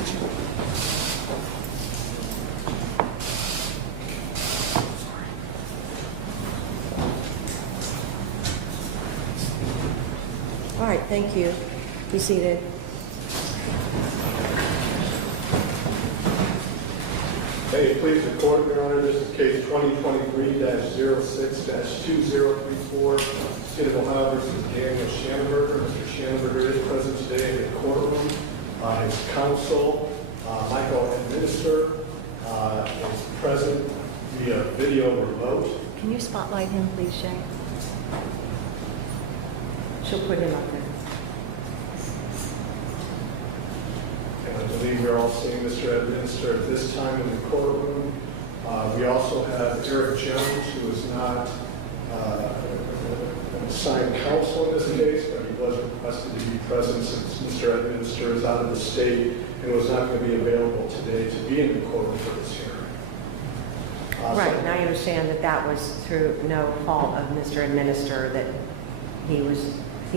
All right, thank you. Be seated. Hey, please report, Your Honor, this is case 2023-06-2034, State of Ohio versus Daniel Schanenberger. Mr. Schanenberger is present today in the courtroom. His counsel, Michael Administer, is present via video remote. Can you spotlight him, please, Shay? She'll put him up there. And I believe we're all seeing Mr. Administer at this time in the courtroom. We also have Eric Jones, who is not an assigned counsel in this case, but he was requested to be present since Mr. Administer is out of the state and was not going to be available today to be in the courtroom for this hearing. Right, and I understand that that was through no fault of Mr. Administer, that he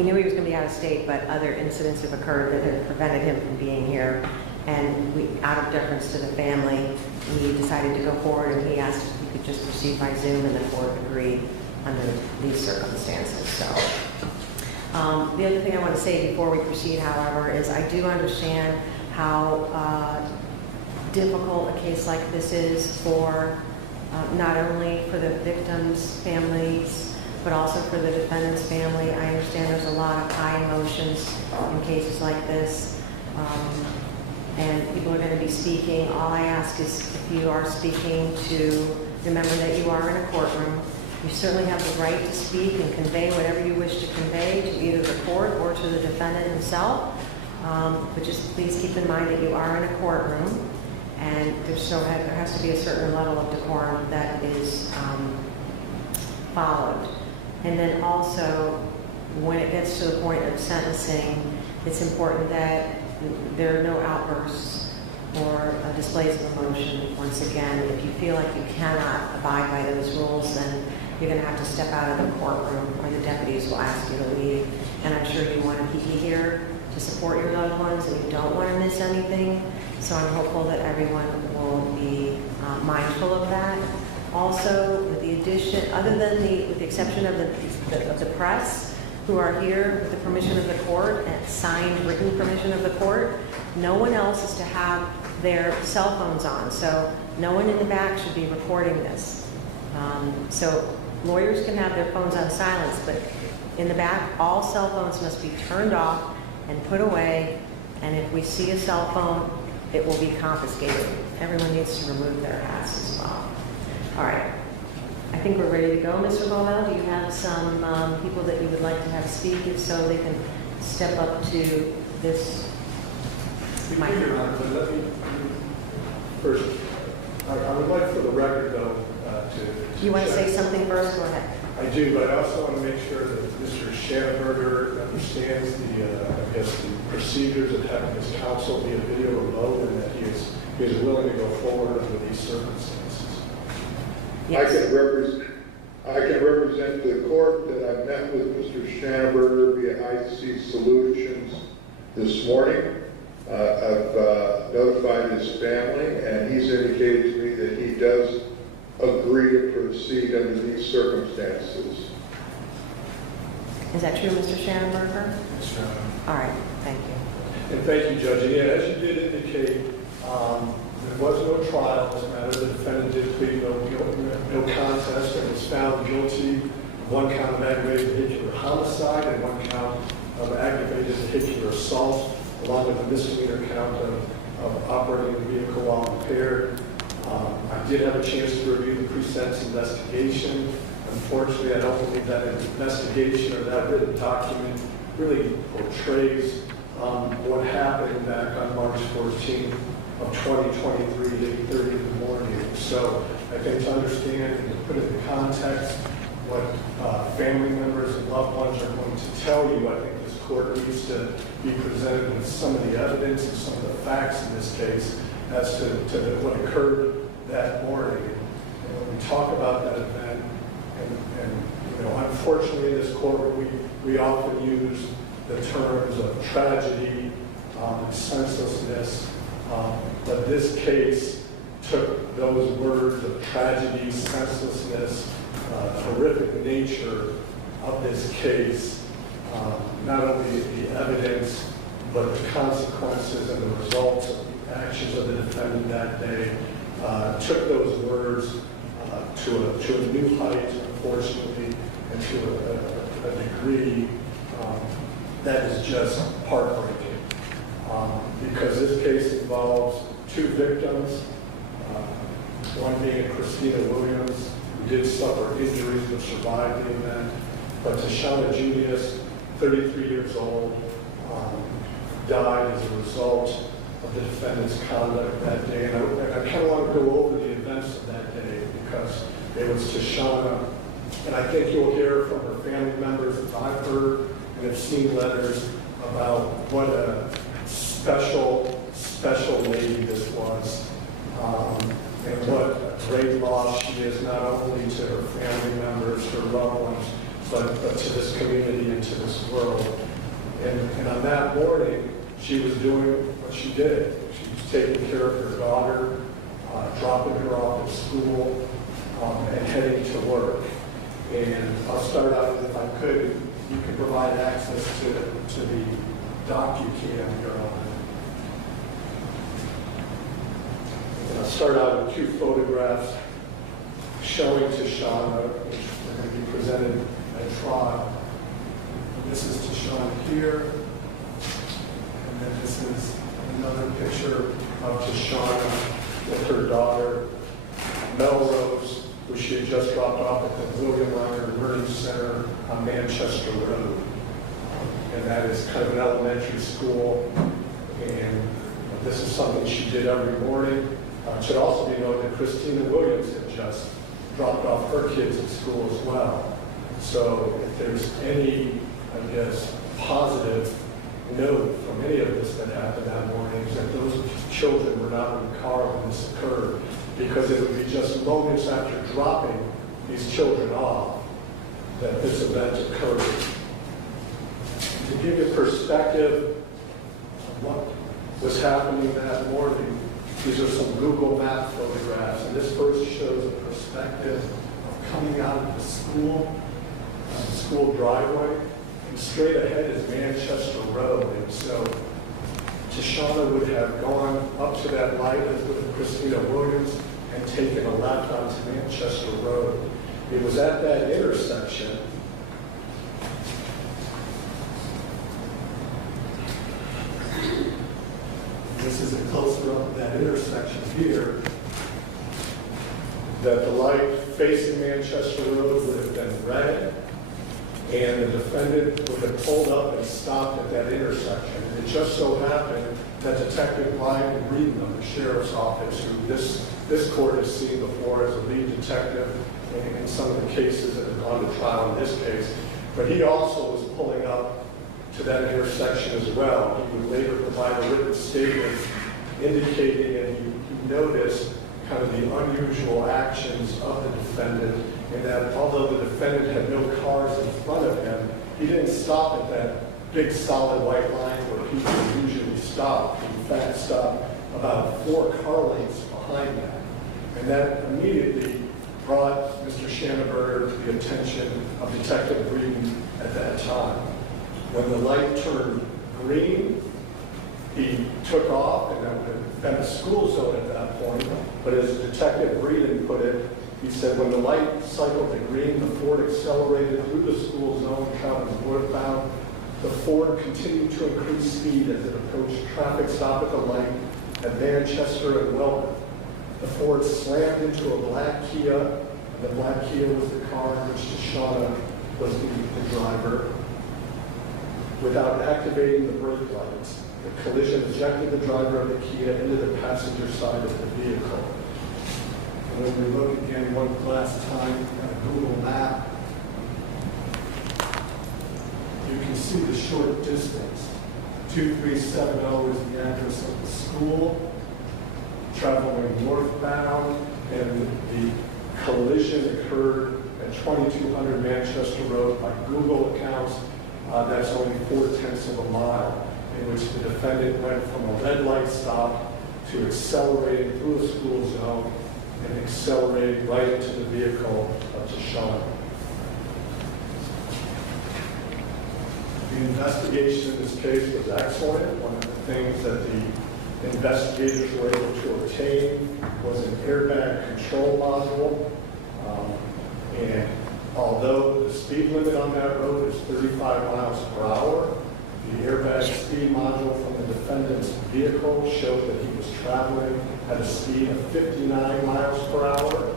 knew he was going to be out of state, but other incidents have occurred that have prevented him from being here. And out of deference to the family, he decided to go forward, and he asked if he could just proceed by Zoom, and the court agreed under these circumstances. So the other thing I want to say before we proceed, however, is I do understand how difficult a case like this is for not only for the victims' families, but also for the defendant's family. I understand there's a lot of high emotions in cases like this, and people are going to be speaking. All I ask is, if you are speaking, to remember that you are in a courtroom. You certainly have the right to speak and convey whatever you wish to convey to either the court or to the defendant himself, but just please keep in mind that you are in a courtroom, and there has to be a certain level of decorum that is followed. And then also, when it gets to the point of sentencing, it's important that there are no outbursts or displays of emotion. Once again, if you feel like you cannot abide by those rules, then you're going to have to step out of the courtroom, or the deputies will ask you to leave. And I'm sure you want to be here to support your loved ones, and you don't want to miss anything. So I'm hopeful that everyone will be mindful of that. Also, with the addition, with the exception of the press, who are here with the permission of the court and signed written permission of the court, no one else is to have their cell phones on. So no one in the back should be recording this. So lawyers can have their phones on silence, but in the back, all cell phones must be turned off and put away. And if we see a cell phone, it will be confiscated. Everyone needs to remove their hats as well. All right, I think we're ready to go. Mr. Bowell, do you have some people that you would like to have speak, if so they can step up to this mic? Your Honor, but let me first, I would like for the record, though, to... You want to say something first? Go ahead. I do, but I also want to make sure that Mr. Schanenberger understands the procedures of having his counsel via video remote, and that he is willing to go forward under these circumstances. Yes. I can represent the court that I met with Mr. Schanenberger via IC Solutions this morning. I've notified his family, and he's indicated to me that he does agree to proceed under these circumstances. Is that true, Mr. Schanenberger? Yes, Your Honor. All right, thank you. And thank you, Judge. And yeah, as you did indicate, there was no trial in this matter. The defendant did plead no contest and was found guilty of one count of aggravated vehicular homicide and one count of aggravated vehicular assault, along with a misdemeanor count of operating a vehicle while impaired. I did have a chance to review the pre-sentence investigation. Unfortunately, I don't believe that investigation or that written document really portrays what happened back on March 14th of 2023 at 8:30 in the morning. So I think to understand and to put it in context what family members and loved ones are going to tell you, I think this court needs to be presented with some of the evidence and some of the facts in this case as to what occurred that morning. And when we talk about that event, and unfortunately in this court we often use the terms of tragedy and senselessness But this case took those words of tragedy, senselessness, horrific nature of this case, not only the evidence, but the consequences and the results of the actions of the defendant that day, took those words to a new height, unfortunately, and to a degree that is just heartbreaking. Because this case involves two victims, one being Christina Williams, who did suffer injuries but survived the event, but Tashana Junius, 33 years old, died as a result of the defendant's conduct that day. And I kind of want to go over the events of that day because it was Tashana, and I think you'll hear from her family members, as I've heard and have seen letters, about what a special lady this was, and what a great loss she is, not only to her family members, her loved ones, but to this community and to this world. And on that morning, she was doing what she did. She was taking care of her daughter, dropping her off at school, and heading to work. And I'll start out, if I could, you can provide access to the docu-cam here on. And I'll start out with two photographs showing Tashana, which are going to be presented at trial. And this is Tashana here. And then this is another picture of Tashana with her daughter, Melrose, who she had just dropped off at the William Reiner Learning Center on Manchester Road. And that is kind of an elementary school. And this is something she did every morning. It should also be noted that Christina Williams had just dropped off her kids at school as well. So if there's any, I guess, positive note from any of this that happened that morning, is that those children were not in the car when this occurred, because it would be just moments after dropping these children off that this event occurred. To give you perspective of what was happening that morning, these are some Google Map photographs, and this first shows a perspective of coming out of the school driveway, and straight ahead is Manchester Road. And so Tashana would have gone up to that light, as with Christina Williams, and taken a left onto Manchester Road. It was at that intersection this is a closer up of that intersection here, that the light facing Manchester Road would have been red, and the defendant would have pulled up and stopped at that intersection. And it just so happened that Detective Brian Reedon of the Sheriff's Office, who this court has seen before as a lead detective in some of the cases that have gone to trial in this case, but he also was pulling up to that intersection as well. He would later provide a written statement indicating that he noticed kind of the unusual actions of the defendant, and that although the defendant had no cars in front of him, he didn't stop at that big solid white line where people usually stop. He in fact stopped about 4 car lengths behind that. And that immediately brought Mr. Schanneberger to the attention of Detective Reedon at that time. When the light turned green, he took off, and that would have been a school zone at that point. But as Detective Reedon put it, he said when the light cycled to green, the Ford accelerated through the school zone, traveling northbound. The Ford continued to increase speed as it approached traffic stop at the light at Manchester and Welcome. The Ford slammed into a black Kia, and the black Kia was the car in which Tashana was the driver. Without activating the brake lights, the collision ejected the driver of the Kia into the passenger side of the vehicle. And when we look again one last time at a Google map, you can see the short distance. 2370 is the address of the school, traveling northbound, and the collision occurred at 2200 Manchester Road by Google accounts. That's only 0.4 of a mile, in which the defendant went from a red light stop to accelerating through a school zone and accelerating right into the vehicle of Tashana. The investigation in this case was excellent. One of the things that the investigators were able to obtain was an airbag control module. And although the speed limit on that road is 35 miles per hour, the airbag speed module from the defendant's vehicle showed that he was traveling at a speed of 59 miles per hour.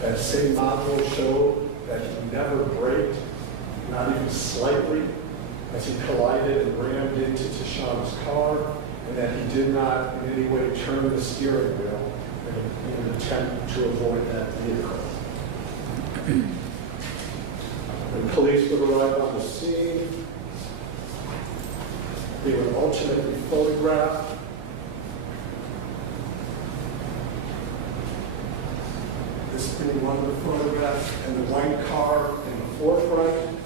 That same module showed that he never braked, not even slightly, as he collided and rammed into Tashana's car, and that he did not in any way turn the steering wheel in an attempt to avoid that vehicle. When police would arrive on the scene, they would ultimately photograph this being one of the photographs, and the white car in the forefront.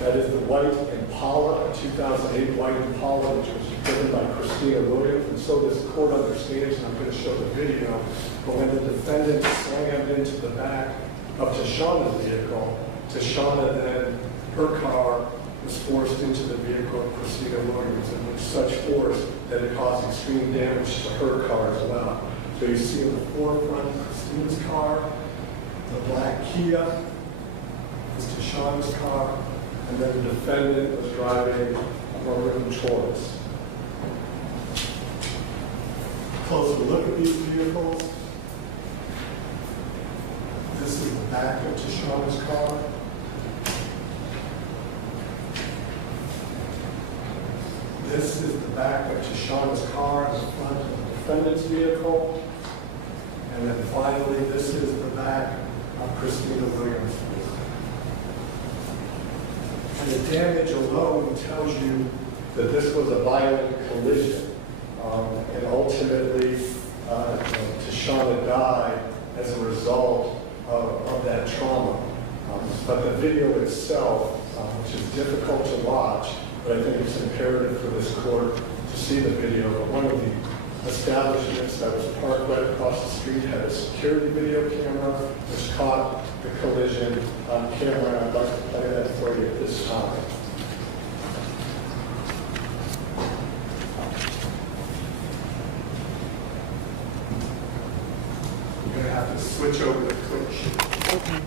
That is the white Impala, a 2008 white Impala, which was driven by Christina Williams. And so this court understands, and I'm going to show the video, but when the defendant slammed into the back of Tashana's vehicle, Tashana then, her car was forced into the vehicle of Christina Williams, and with such force that it caused extreme damage to her car as well. So you see in the forefront Christina's car, the black Kia is Tashana's car, and then the defendant was driving a maroon Taurus. Closer look at these vehicles. This is the back of Tashana's car. This is the back of Tashana's car in the front of the defendant's vehicle. And then finally, this is the back of Christina Williams' vehicle. And the damage alone tells you that this was a violent collision. And ultimately, Tashana died as a result of that trauma. But the video itself, which is difficult to watch, but I think it's imperative for this court to see the video. But one of the establishments that was parked right across the street had a security video camera which caught the collision on camera, and I'd like to play that for you at this time. You're going to have to switch over to quick sheet. Okay.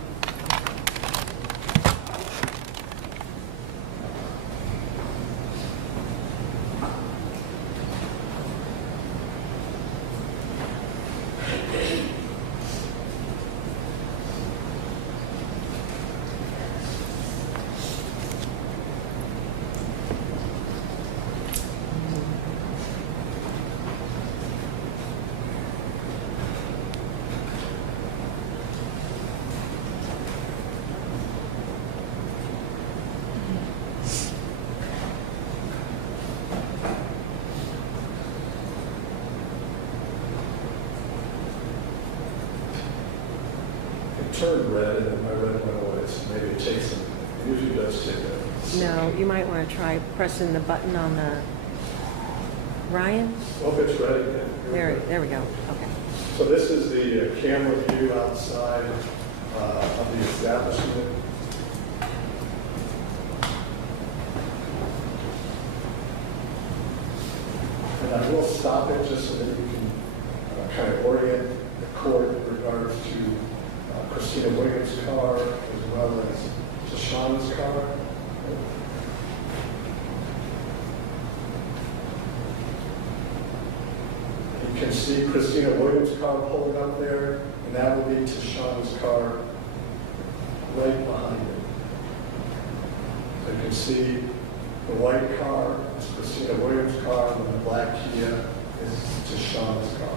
Turned red, and then my red went away, so maybe it takes some, it usually does take a... No, you might want to try pressing the button on the, Ryan? Oh, it's red again. There we go. Okay. So this is the camera view outside of the establishment. And I will stop it just so that you can kind of orient the court in regards to Christina Williams' car as well as Tashana's car. You can see Christina Williams' car pulling up there, and that will be Tashana's car right behind it. So you can see the white car is Christina Williams' car, and the black Kia is Tashana's car.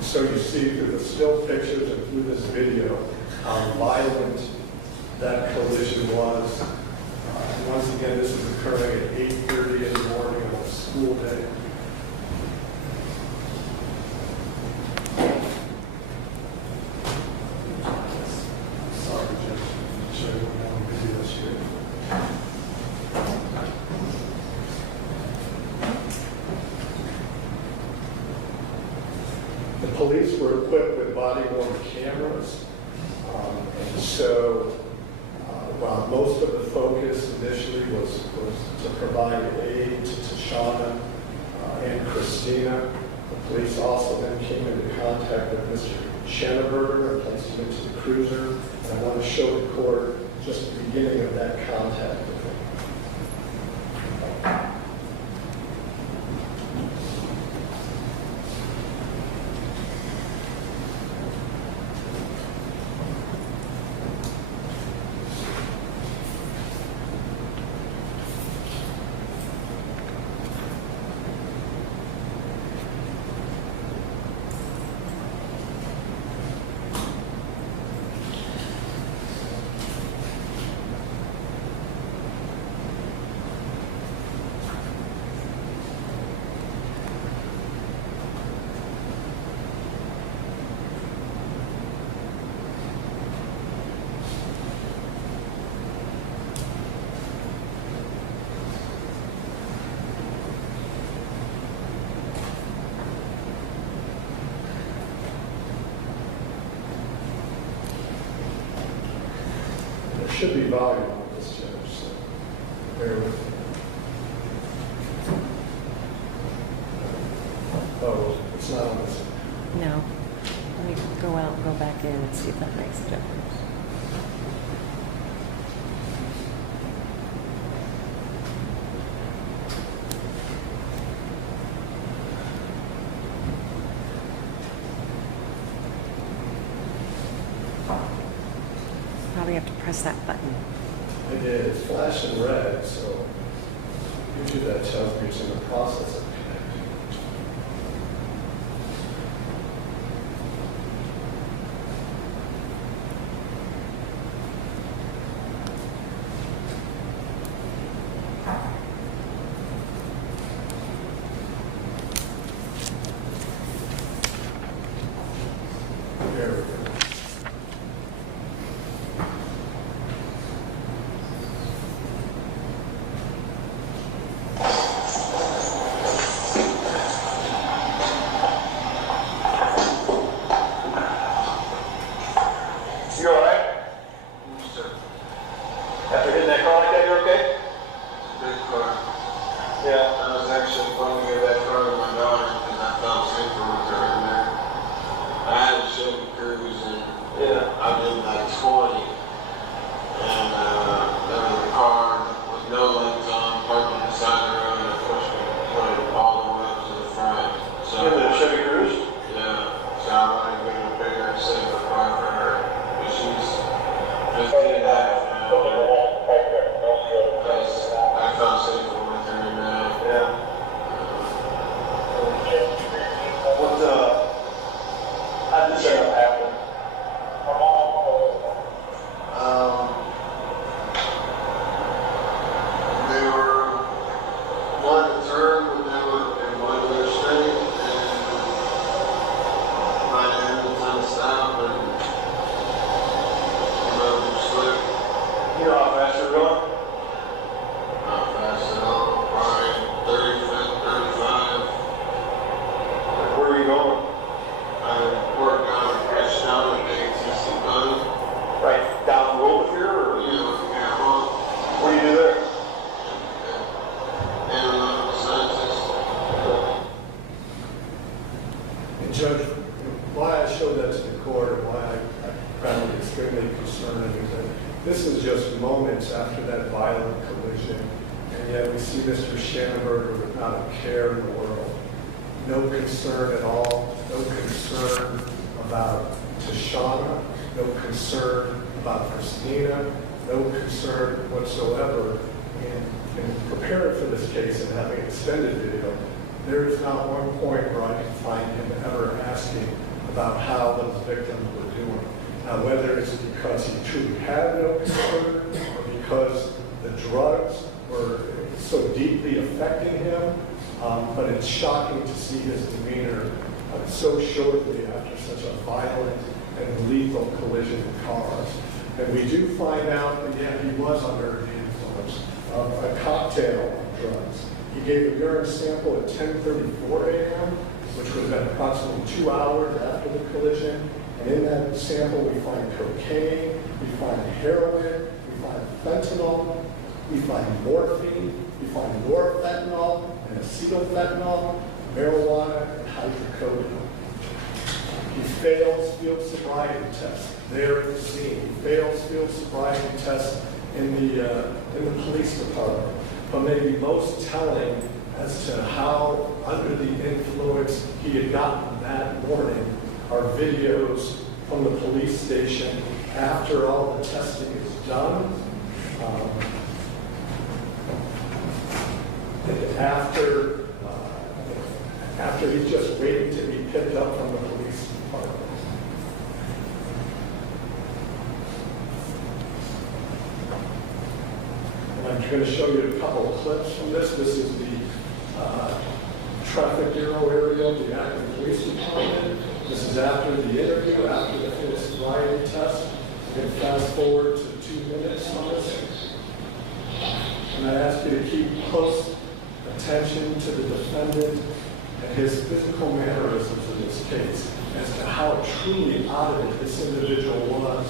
So you see through the still pictures and through this video how violent that collision was. Once again, this is occurring at 8:30 in the morning on a school day. Sorry, Judge. Show you what I'm video screen. The police were equipped with body-worn cameras, and so while most of the focus initially was to provide aid to Tashana and Christina, the police also then came into contact with Mr. Schenneberger and placed him into the cruiser. And I want to show the court just the beginning of that contact with him. There should be volume on this, Judge, so bear with me. Oh, it's not on this. No. Let me go out and go back in and see if that makes a difference. Probably have to press that button. It is flashing red, so usually that tells me it's in the process of connecting. There we go. You all right? Yes, sir. After hitting that car like that, you're okay? It's a big car. Yeah. I was actually going to get that car with my daughter because I felt safer with her in there. I had a Chevy Cruze and Yeah. I did like 20. And there was a car with no lights on, parked on the side of the road, and it pushed me like, all the way up to the front. So, You in the Chevy Cruze? yeah. So I want to get a bigger, safer car for her. But she's just getting out now. Because I felt safer with her now. Yeah. What, how did this end up happening? They were one to turn when they were in one way straight, and by the end of the time stop, and another slip. You know how fast you're going? Not fast at all, probably 35. Where are you going? I worked on a crash down at 865. Right down the road with here, or You know, yeah, well, what do you do there? analytical scientist. And Judge, why I showed that to the court and why I found it extremely concerning is that this is just moments after that violent collision, and yet we see Mr. Schenneberger with not a care in the world. No concern at all, no concern about Tashana, no concern about Christina, no concern whatsoever in preparing for this case and having extended video. There is not one point where I can find him ever asking about how those victims were doing. Now, whether it's because he truly had no concern or because the drugs were so deeply affecting him, but it's shocking to see his demeanor so shortly after such a violent and lethal collision of cars. And we do find out that, yeah, he was under the influence of a cocktail of drugs. He gave a urine sample at 10:34 a.m., which would have been approximately 2 hours after the collision. And in that sample, we find cocaine, we find heroin, we find fentanyl, we find morphine, we find norfentanyl and acetylfentanyl, marijuana, and hydrocodone. He fails field sobriety tests there at the scene. He fails field sobriety tests in the police department. But maybe most telling as to how under the influence he had gotten that morning are videos from the police station after all the testing is done. And after he's just waiting to be picked up from the police department. And I'm going to show you a couple of clips from this. This is the traffic bureau area of the Akron Police Department. This is after the interview, after the field sobriety test. You can fast forward to 2 minutes on this. And I ask you to keep close attention to the defendant and his physical mannerisms in this case as to how truly out of it this individual was.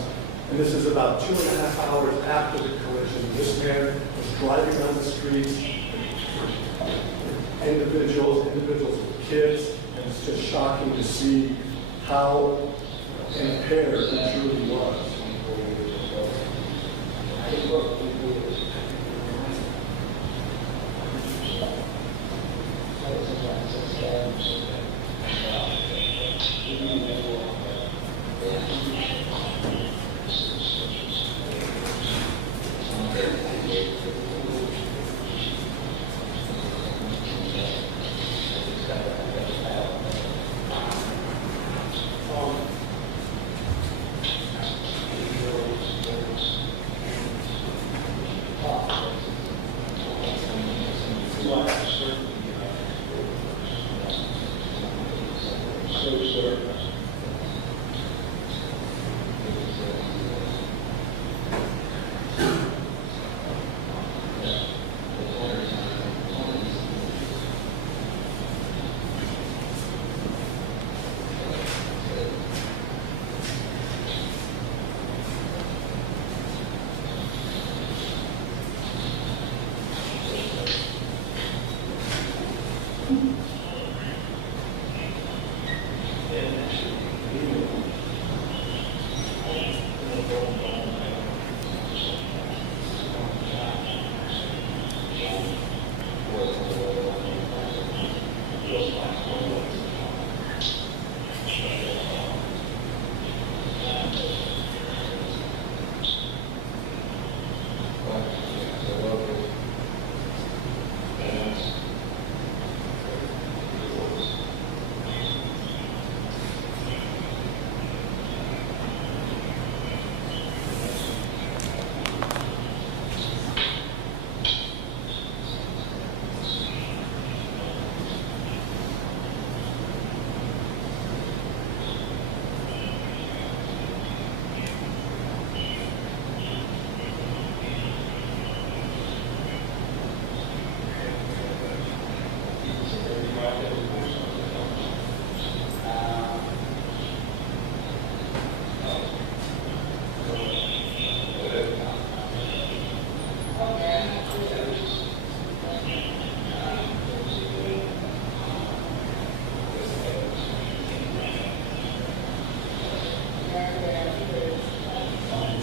And this is about 2.5 hours after the collision. This man was driving on the streets, individuals with kids, and it's just shocking to see how impaired he truly was.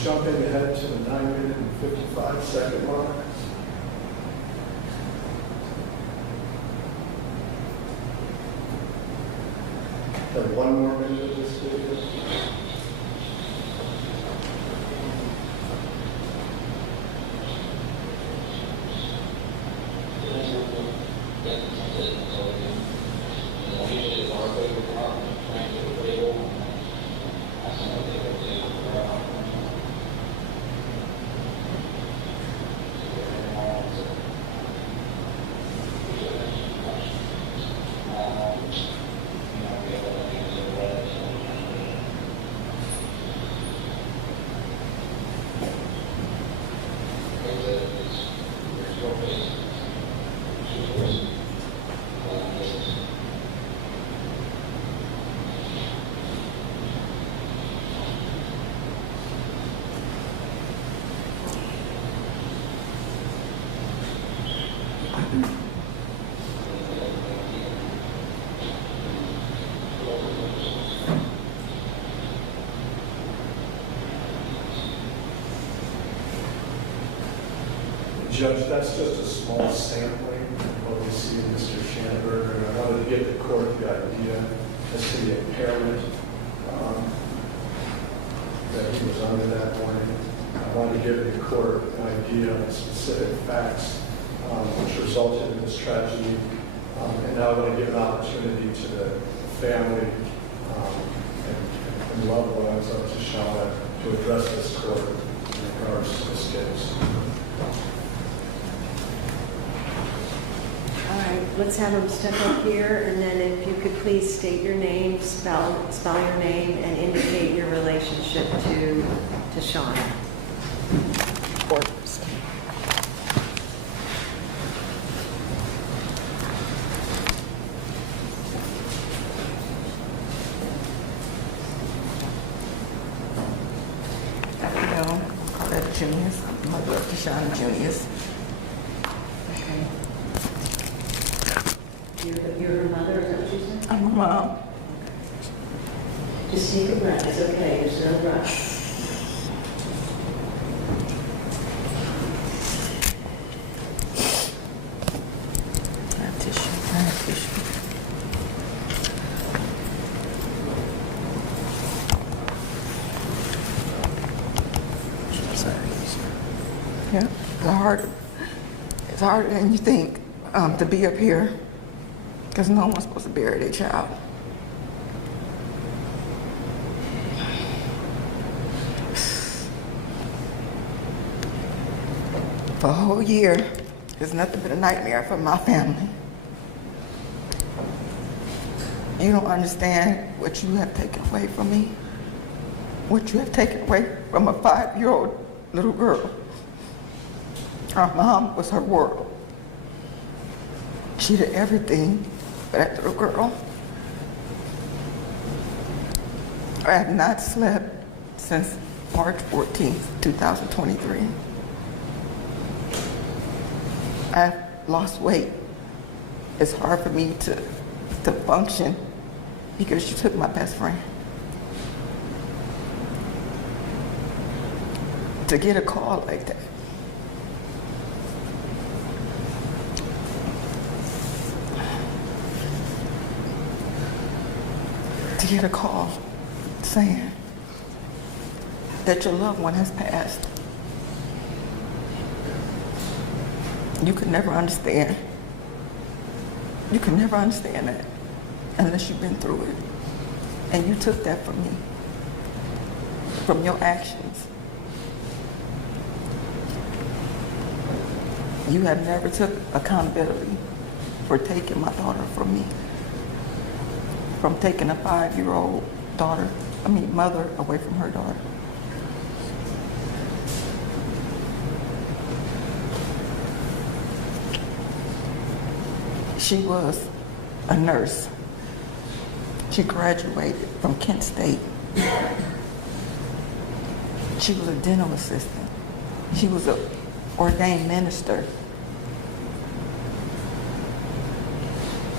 Jumping ahead to the 9-minute and 55-second mark. Have 1 more minute of this video. Judge, that's just a small sampling of what we see in Mr. Schanberger, and I wanted to give the court the idea as to the impairment that he was under that morning. I wanted to give the court an idea of specific facts which resulted in this tragedy, and now I want to give an opportunity to the family and loved ones of Tashana to address this court in regards to this case. All right, let's have him step up here, and then if you could please state your name, spell your name, and indicate your relationship to Shauna. Call that Juniors. Mother of Deshaun Juniors. Okay. You're her mother, is that what you said? I'm a mom. Just take a breath, it's okay, there's no rush. I have tissue. I have tissue. Yeah, it's harder than you think to be up here because no one's supposed to bury their child. For a whole year, it's nothing but a nightmare for my family. You don't understand what you have taken away from me, what you have taken away from a 5-year-old little girl. Our mom was her world. She did everything for that little girl. I have not slept since March 14th, 2023. I've lost weight. It's hard for me to function because you took my best friend. To get a call like that. To get a call saying that your loved one has passed. You could never understand. You could never understand that unless you've been through it. And you took that from me, from your actions. You have never took accountability for taking my daughter from me, from taking a 5-year-old mother away from her daughter. She was a nurse. She graduated from Kent State. She was a dental assistant. She was an ordained minister.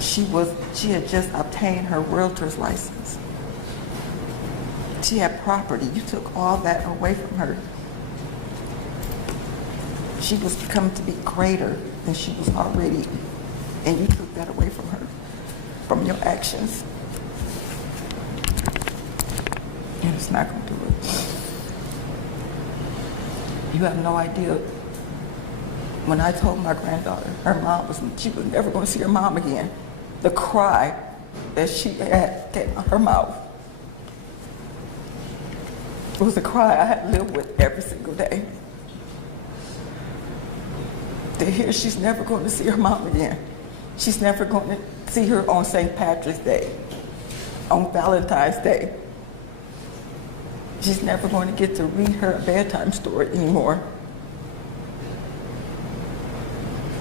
She had just obtained her realtor's license. She had property. You took all that away from her. She was becoming to be greater than she was already, and you took that away from her, from your actions. And it's not going to do it. You have no idea. When I told my granddaughter she was never going to see her mom again, the cry that she had came out her mouth. It was a cry I had lived with every single day. To hear she's never going to see her mom again. She's never going to see her on St. Patrick's Day, on Valentine's Day. She's never going to get to read her a bedtime story anymore.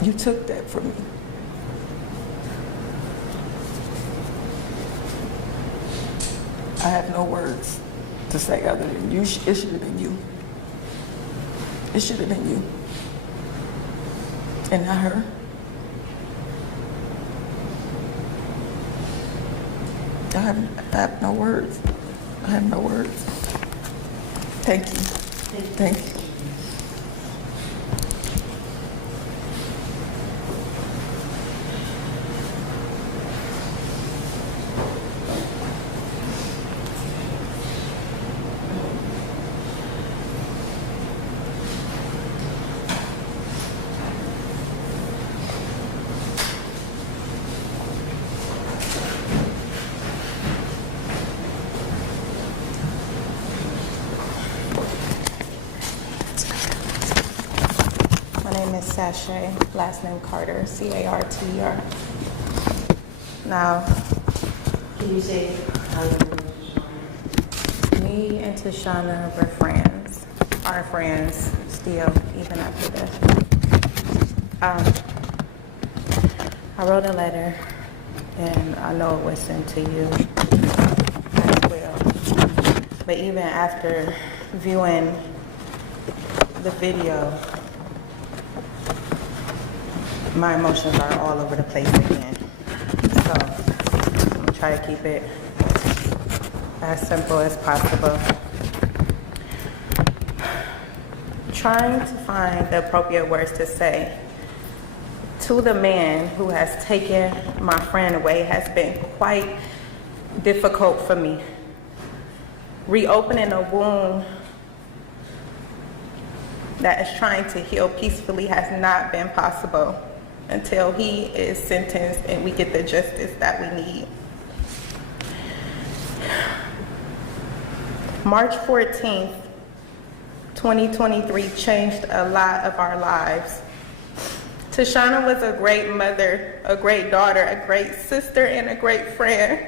You took that from me. I have no words to say other than you. It should have been you. It should have been you. And not her. I have no words. I have no words. Thank you. Thank you. My name is Sashay, last name Carter, C-A-R-T-E-R. Now, Can you say how you know Shana? me and Tashana were friends, are friends still, even after this. I wrote a letter, and I know it was sent to you as well. But even after viewing the video, my emotions are all over the place again. So I'm gonna try to keep it as simple as possible. Trying to find the appropriate words to say to the man who has taken my friend away has been quite difficult for me. Reopening a wound that is trying to heal peacefully has not been possible until he is sentenced and we get the justice that we need. March 14th, 2023 changed a lot of our lives. Tashana was a great mother, a great daughter, a great sister, and a great friend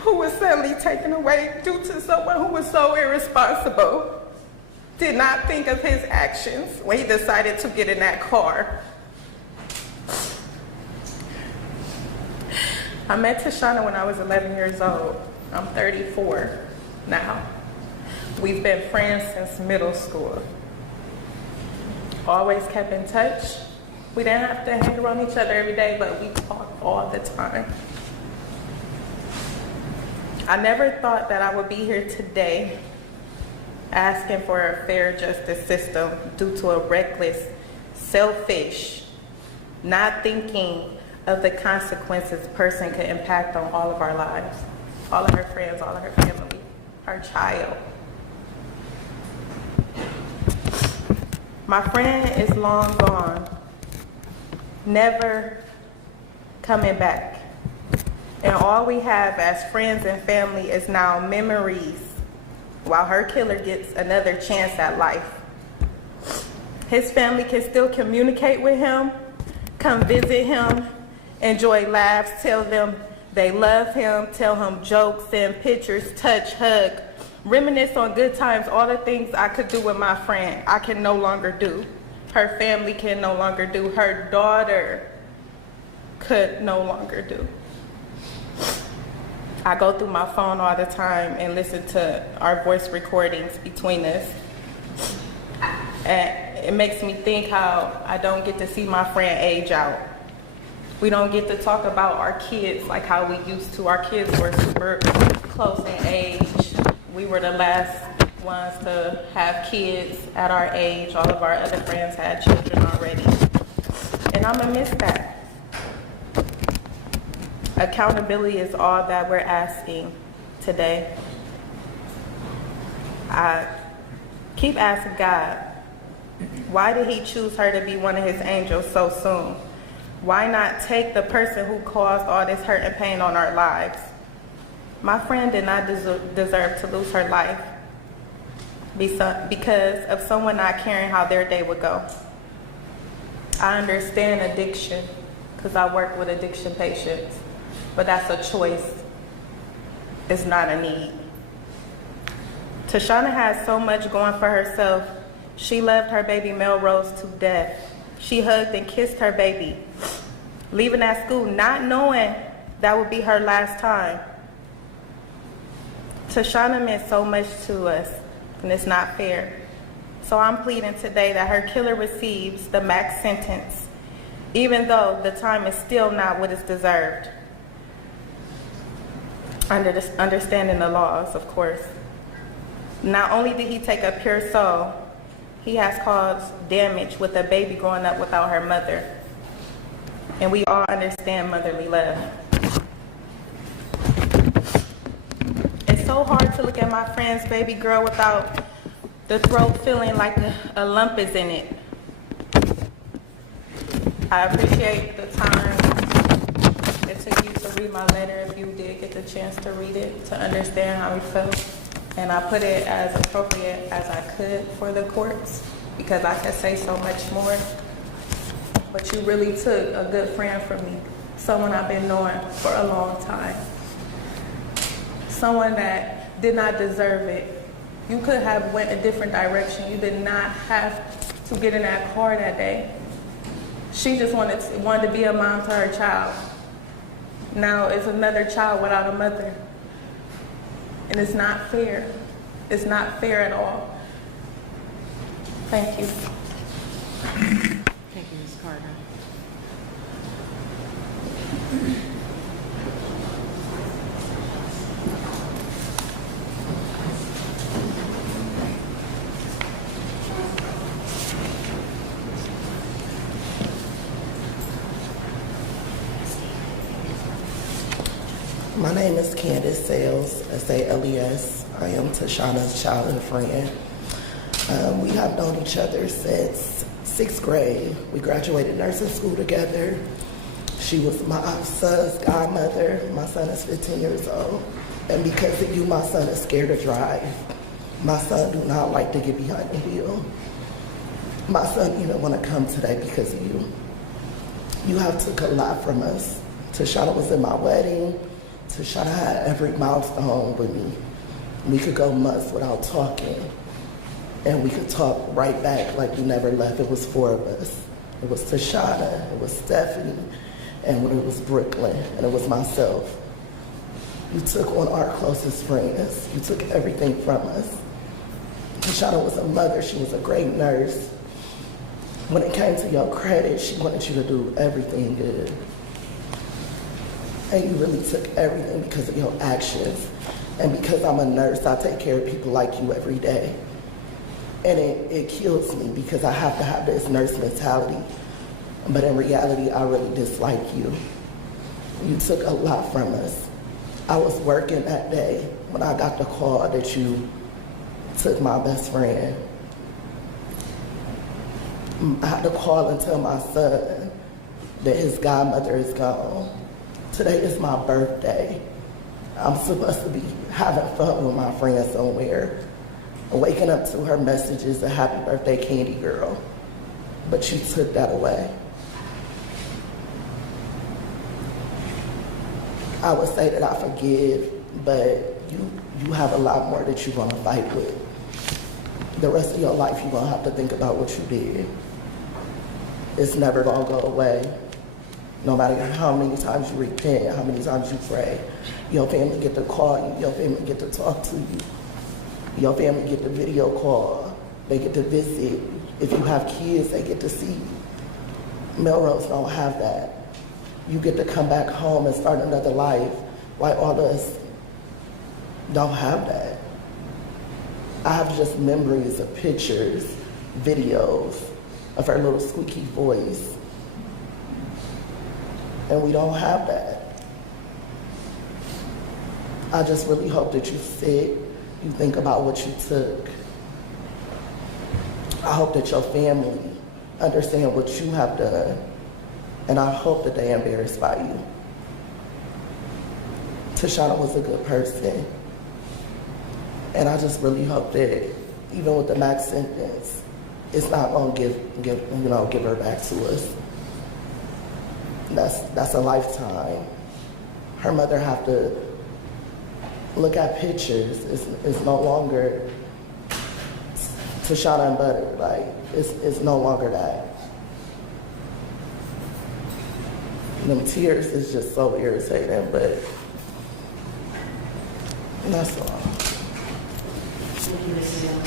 who was suddenly taken away due to someone who was so irresponsible. Did not think of his actions when he decided to get in that car. I met Tashana when I was 11 years old. I'm 34 now. We've been friends since middle school. Always kept in touch. We didn't have to hang around each other every day, but we talked all the time. I never thought that I would be here today asking for a fair justice system due to a reckless, selfish, not thinking of the consequences a person could impact on all of our lives, all of her friends, all of her family, her child. My friend is long gone, never coming back. And all we have as friends and family is now memories while her killer gets another chance at life. His family can still communicate with him, come visit him, enjoy laughs, tell them they love him, tell him jokes, send pictures, touch, hug, reminisce on good times, all the things I could do with my friend, I can no longer do. Her family can no longer do. Her daughter could no longer do. I go through my phone all the time and listen to our voice recordings between us. And it makes me think how I don't get to see my friend age out. We don't get to talk about our kids like how we used to. Our kids were super close in age. We were the last ones to have kids at our age. All of our other friends had children already. And I'm gonna miss that. Accountability is all that we're asking today. I keep asking God, why did he choose her to be one of his angels so soon? Why not take the person who caused all this hurt and pain on our lives? My friend did not deserve to lose her life because of someone not caring how their day would go. I understand addiction because I work with addiction patients, but that's a choice. It's not a need. Tashana has so much going for herself. She loved her baby Melrose to death. She hugged and kissed her baby, leaving that school not knowing that would be her last time. Tashana meant so much to us, and it's not fair. So I'm pleading today that her killer receives the max sentence, even though the time is still not what is deserved. Understanding the laws, of course. Not only did he take a pure soul, he has caused damage with a baby growing up without her mother. And we all understand motherly love. It's so hard to look at my friend's baby girl without the throat feeling like a lump is in it. I appreciate the time it took you to read my letter, if you did get the chance to read it, to understand how we felt. And I put it as appropriate as I could for the courts, because I could say so much more. But you really took a good friend from me, someone I've been knowing for a long time. Someone that did not deserve it. You could have went a different direction. You did not have to get in that car that day. She just wanted to be a mom to her child. Now it's another child without a mother. And it's not fair. It's not fair at all. Thank you. Thank you, Ms. Carter. My name is Candace Sales, S-A-L-E-S. I am Tashana's childhood friend. We have known each other since 6th grade. We graduated nursing school together. She was my son's godmother. My son is 15 years old. And because of you, my son is scared to drive. My son do not like to get behind the wheel. My son even want to come today because of you. You have took a lot from us. Tashana was in my wedding. Tashana had every milestone with me. We could go months without talking, and we could talk right back like we never left. It was 4 of us. It was Tashana, it was Stephanie, and it was Brooklyn, and it was myself. You took on our closest friends. You took everything from us. Tashana was a mother. She was a great nurse. When it came to your credit, she wanted you to do everything good. And you really took everything because of your actions. And because I'm a nurse, I take care of people like you every day. And it kills me because I have to have this nurse mentality. But in reality, I really dislike you. You took a lot from us. I was working that day when I got the call that you took my best friend. I had to call and tell my son that his godmother is gone. Today is my birthday. I'm supposed to be having fun with my friend somewhere, waking up to her messages, a happy birthday candy girl. But you took that away. I would say that I forgive, but you have a lot more that you're gonna fight with. The rest of your life, you're gonna have to think about what you did. It's never gonna go away. No matter how many times you repent, how many times you pray, your family get to call you, your family get to talk to you, your family get to video call, they get to visit. If you have kids, they get to see you. Melrose don't have that. You get to come back home and start another life, while all of us don't have that. I have just memories of pictures, videos of her little squeaky voice. And we don't have that. I just really hope that you sit, you think about what you took. I hope that your family understand what you have done, and I hope that they're embarrassed by you. Tashana was a good person, and I just really hope that even with the max sentence, it's not gonna give her back to us. That's a lifetime. Her mother have to look at pictures. It's no longer Tashana and Butter. Like, it's no longer that. Them tears is just so irritating, but that's all. Thank you, Ms. Hill.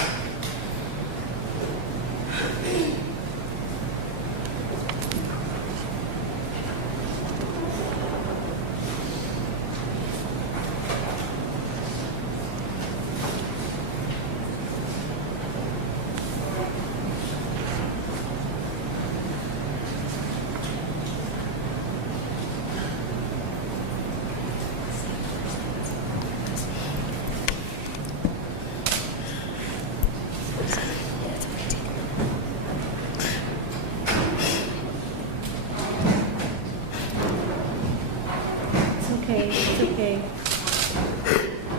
It's okay.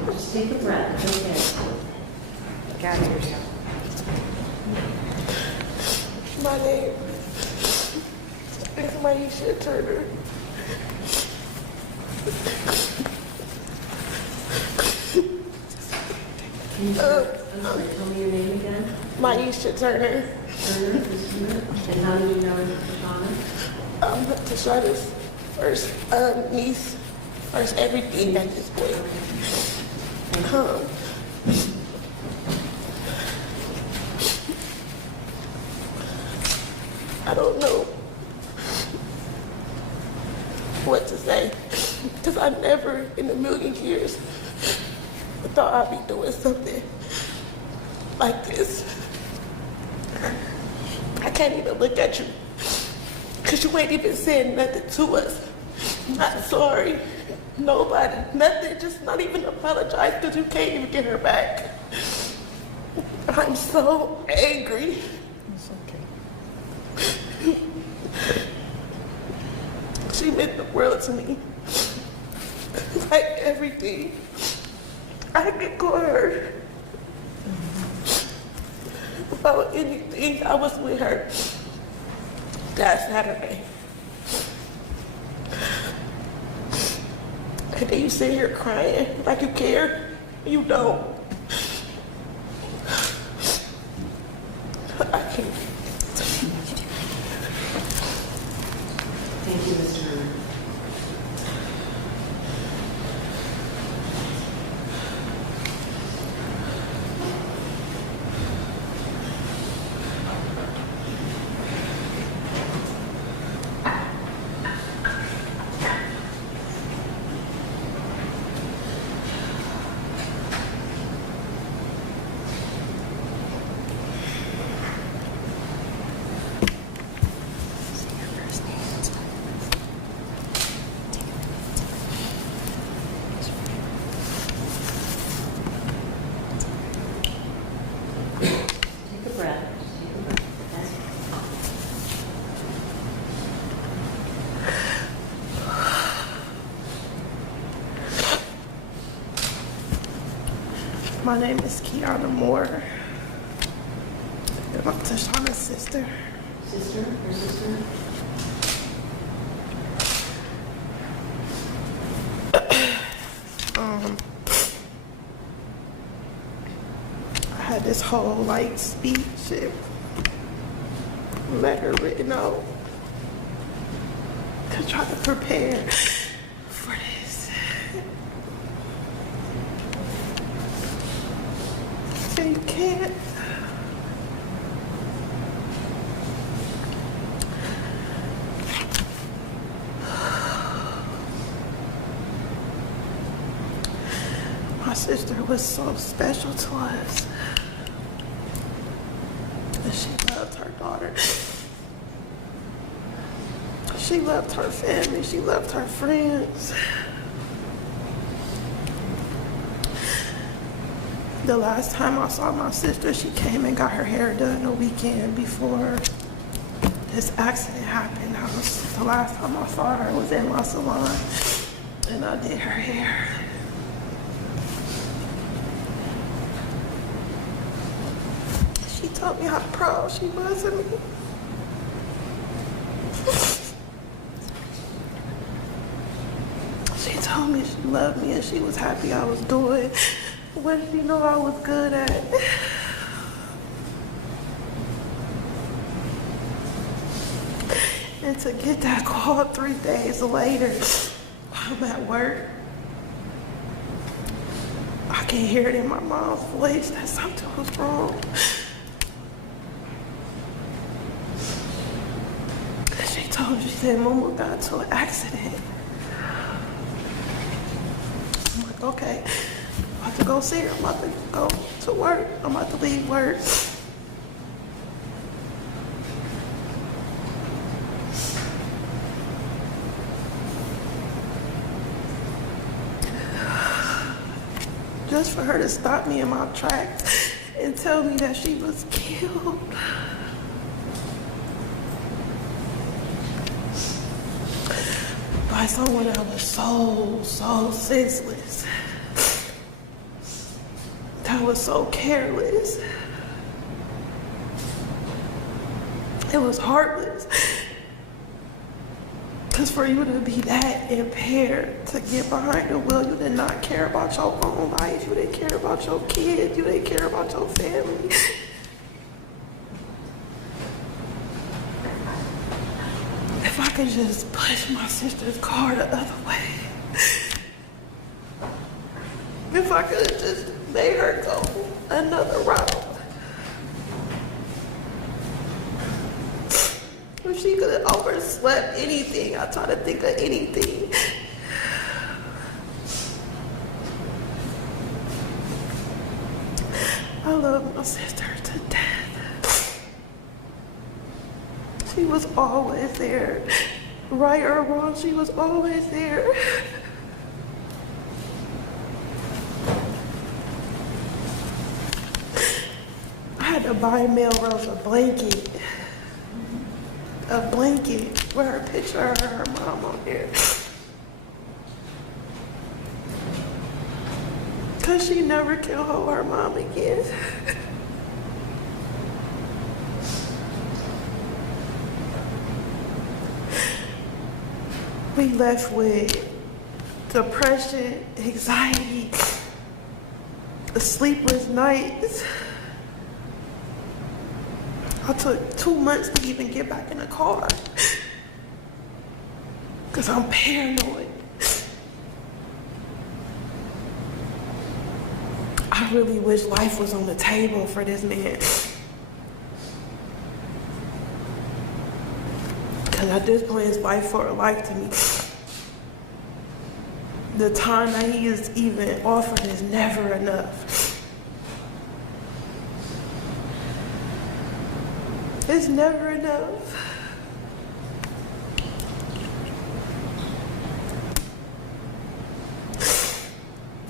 Just take a breath. It's okay. Gather yourself. My name is Maisha Turner. Tell me your name again. Maisha Turner. Turner, and how do you know Tashana? I'm Tashana's first niece, first everything at this point. I don't know what to say, because I never in a million years thought I'd be doing something like this. I can't even look at you, because you ain't even saying nothing to us. Not sorry, nobody, nothing, just not even apologize, because you can't even get her back. I'm so angry. It's okay. She meant the world to me. Like everything. I could call her about anything. I was with her that Saturday. And then you sit here crying like you care. You don't. I can't. Thank you, Mr. Turner. Take a breath. Just take a breath. My name is Kiana Moore. And I'm Tashana's sister. Sister, her sister. I had this whole like speech and letter written out to try to prepare for this. And you can't. My sister was so special to us. And she loved her daughter. She loved her family. She loved her friends. The last time I saw my sister, she came and got her hair done a weekend before this accident happened. The last time I saw her was in my salon, and I did her hair. She told me how proud she was of me. She told me she loved me and she was happy I was doing what she knew I was good at. And And to get that call 3 days later, I'm at work. I can hear it in my mom's voice that something was wrong. She told me, she said, Mama got into an accident. I'm like, okay, I'm about to go see her. I'm about to go to work. I'm about to leave work. Just for her to stop me in my tracks and tell me that she was killed. By someone that was so senseless. That was so careless. It was heartless. Because for you to be that impaired, to get behind the wheel, you did not care about your own life. You didn't care about your kids. You didn't care about your family. If I could just push my sister's car the other way. If I could have just made her go another route. If she could have overslept anything, I try to think of anything. I love my sister to death. She was always there. Right or wrong, she was always there. I had to buy Melrose a blanket with her picture of her mom on there. Cause she never can hold her mom again. We left with depression, anxiety, sleepless nights. I took 2 months to even get back in the car because I'm paranoid. I really wish life was on the table for this man. Because at this point, it's life for a life to me. The time that he is even offered is never enough. It's never enough.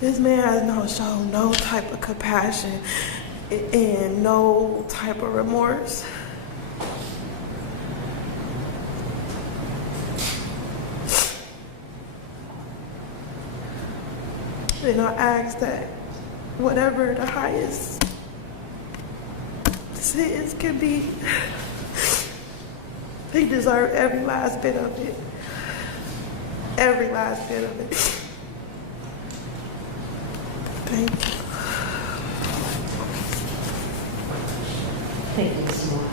This man has shown no type of compassion and no type of remorse. And I ask that whatever the highest sentence can be, he deserves every last bit of it. Every last bit of it. Thank you. Thank you so much.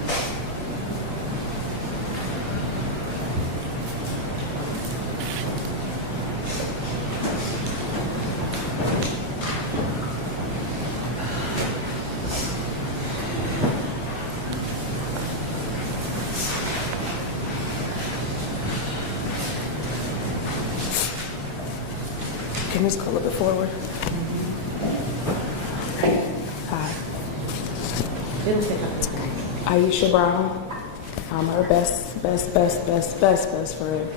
Can Ms. Cole a bit forward? Hi. Aisha Brown. I'm her best friend.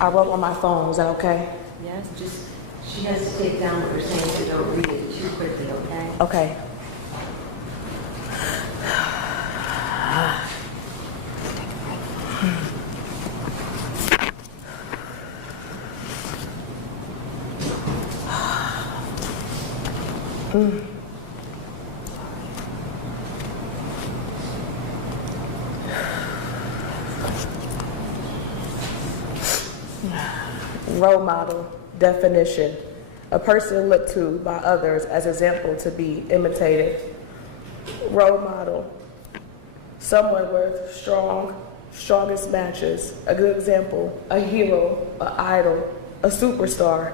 I wrote on my phone. Is that okay? Yes, just, she has to take down what you're saying, so don't read it too quickly, okay? Okay. Role model, definition, a person looked to by others as example to be imitated. Role model, someone with strong strongest matches, a good example, a hero, an idol, a superstar.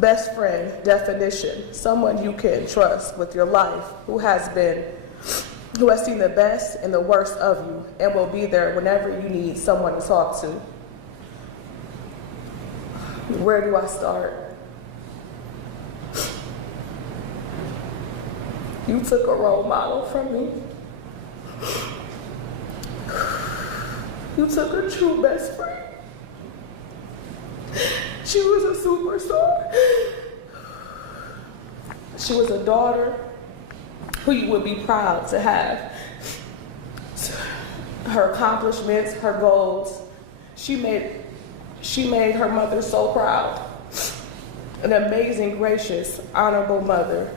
Best friend, definition, someone you can trust with your life, who has seen the best and the worst of you and will be there whenever you need someone to talk to. Where do I start? You took a role model from me. You took a true best friend. She was a superstar. She was a daughter who you would be proud to have. Her accomplishments, her goals, she made her mother so proud. An amazing, gracious, honorable mother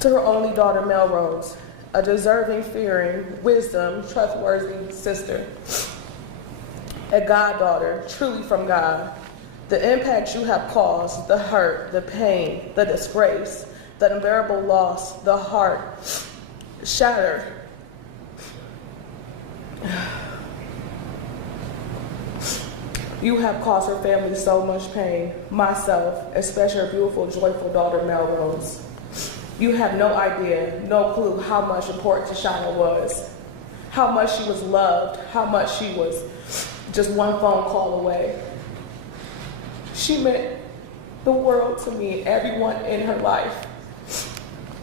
to her only daughter, Melrose, a deserving, fearing, wisdom, trustworthy sister, a goddaughter, truly from God. The impact you have caused, the hurt, the pain, the disgrace, the unbearable loss, the heart shattered. You have caused her family so much pain, myself, especially her beautiful, joyful daughter, Melrose. You have no idea, no clue how much important Tashana was, how much she was loved, how much she was just one phone call away. She meant the world to me, everyone in her life.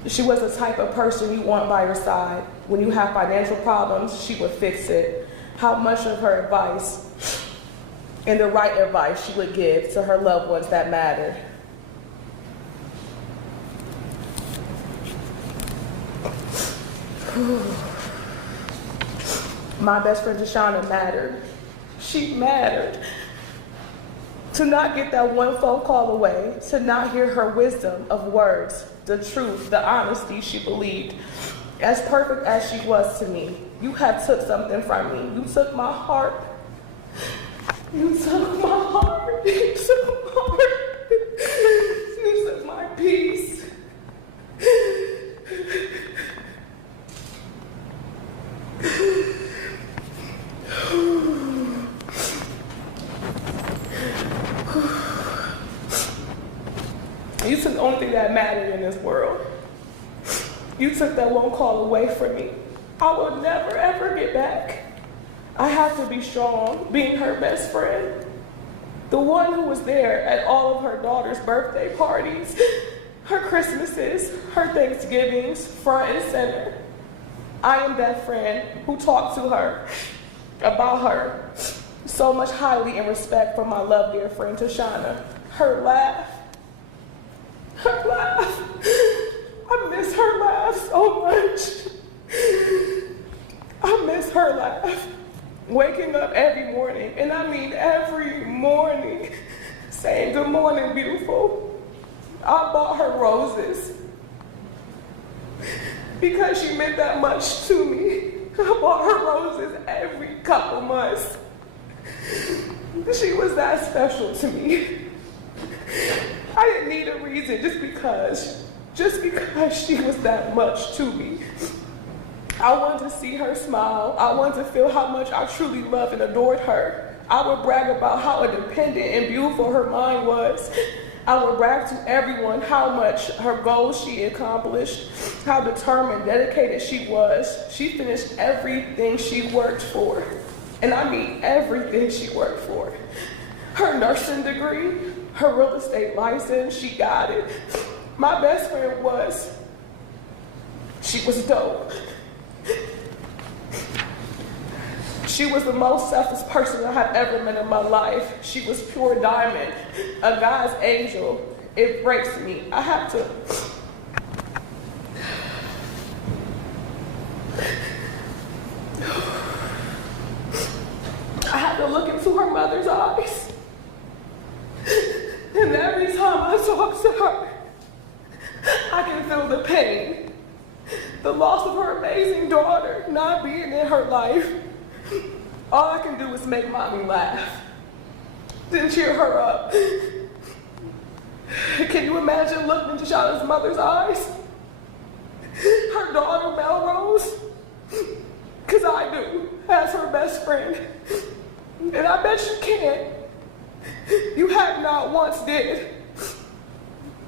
She was the type of person you want by your side. When you have financial problems, she would fix it. How much of her advice and the right advice she would give to her loved ones that mattered. My best friend Tashana mattered. She mattered. To not get that one phone call away, to not hear her wisdom of words, the truth, the honesty she believed. As perfect as she was to me, you have took something from me. You took my heart. You took my heart. You took my heart. You took my peace. You took the only thing that mattered in this world. You took that one call away from me. I will never, ever get back. I have to be strong, being her best friend. The one who was there at all of her daughter's birthday parties, her Christmases, her Thanksgivings, front and center. I am that friend who talked to her about her. So much highly in respect for my love, dear friend Tashana. Her laugh. Her laugh. I miss her laugh so much. I miss her laugh. Waking up every morning, and I mean every morning, saying, "Good morning, beautiful." I bought her roses because she meant that much to me. I bought her roses every couple months. She was that special to me. I didn't need a reason, just because she was that much to me. I wanted to see her smile. I wanted to feel how much I truly loved and adored her. I would brag about how independent and beautiful her mind was. I would brag to everyone how much her goals she accomplished, how determined, dedicated she was. She finished everything she worked for. And I mean everything she worked for. Her nursing degree, her real estate license, she got it. My best friend she was dope. She was the most selfless person I have ever met in my life. She was pure diamond, a God's angel. It breaks me. I have to look into her mother's eyes. And every time I talk to her, I can feel the pain. The loss of her amazing daughter not being in her life. All I can do is make mommy laugh, then cheer her up. Can you imagine looking into Shauna's mother's eyes her daughter Melrose? Because I do, as her best friend. And I bet you can't. You have not once did.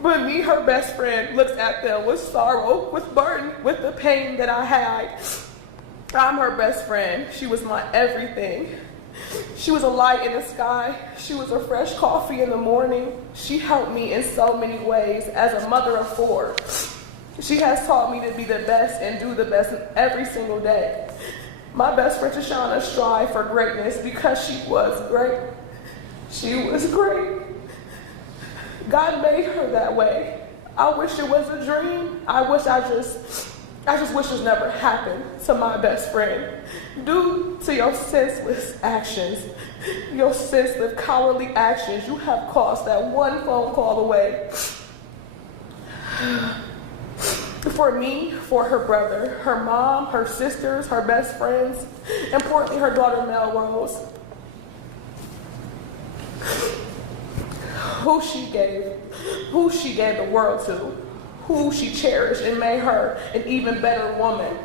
But me, her best friend, looks at them with sorrow, with burden, with the pain that I had. I'm her best friend. She was my everything. She was a light in the sky. She was a fresh coffee in the morning. She helped me in so many ways as a mother of 4. She has taught me to be the best and do the best every single day. My best friend Tashana strived for greatness because she was great. She was great. God made her that way. I wish it was a dream. I just wish it never happened to my best friend. Due to your senseless actions, your senseless, cowardly actions, you have cost that one phone call away. For me, for her brother, her mom, her sisters, her best friends, importantly, her daughter Melrose, who she gave the world to, who she cherished and made her an even better woman.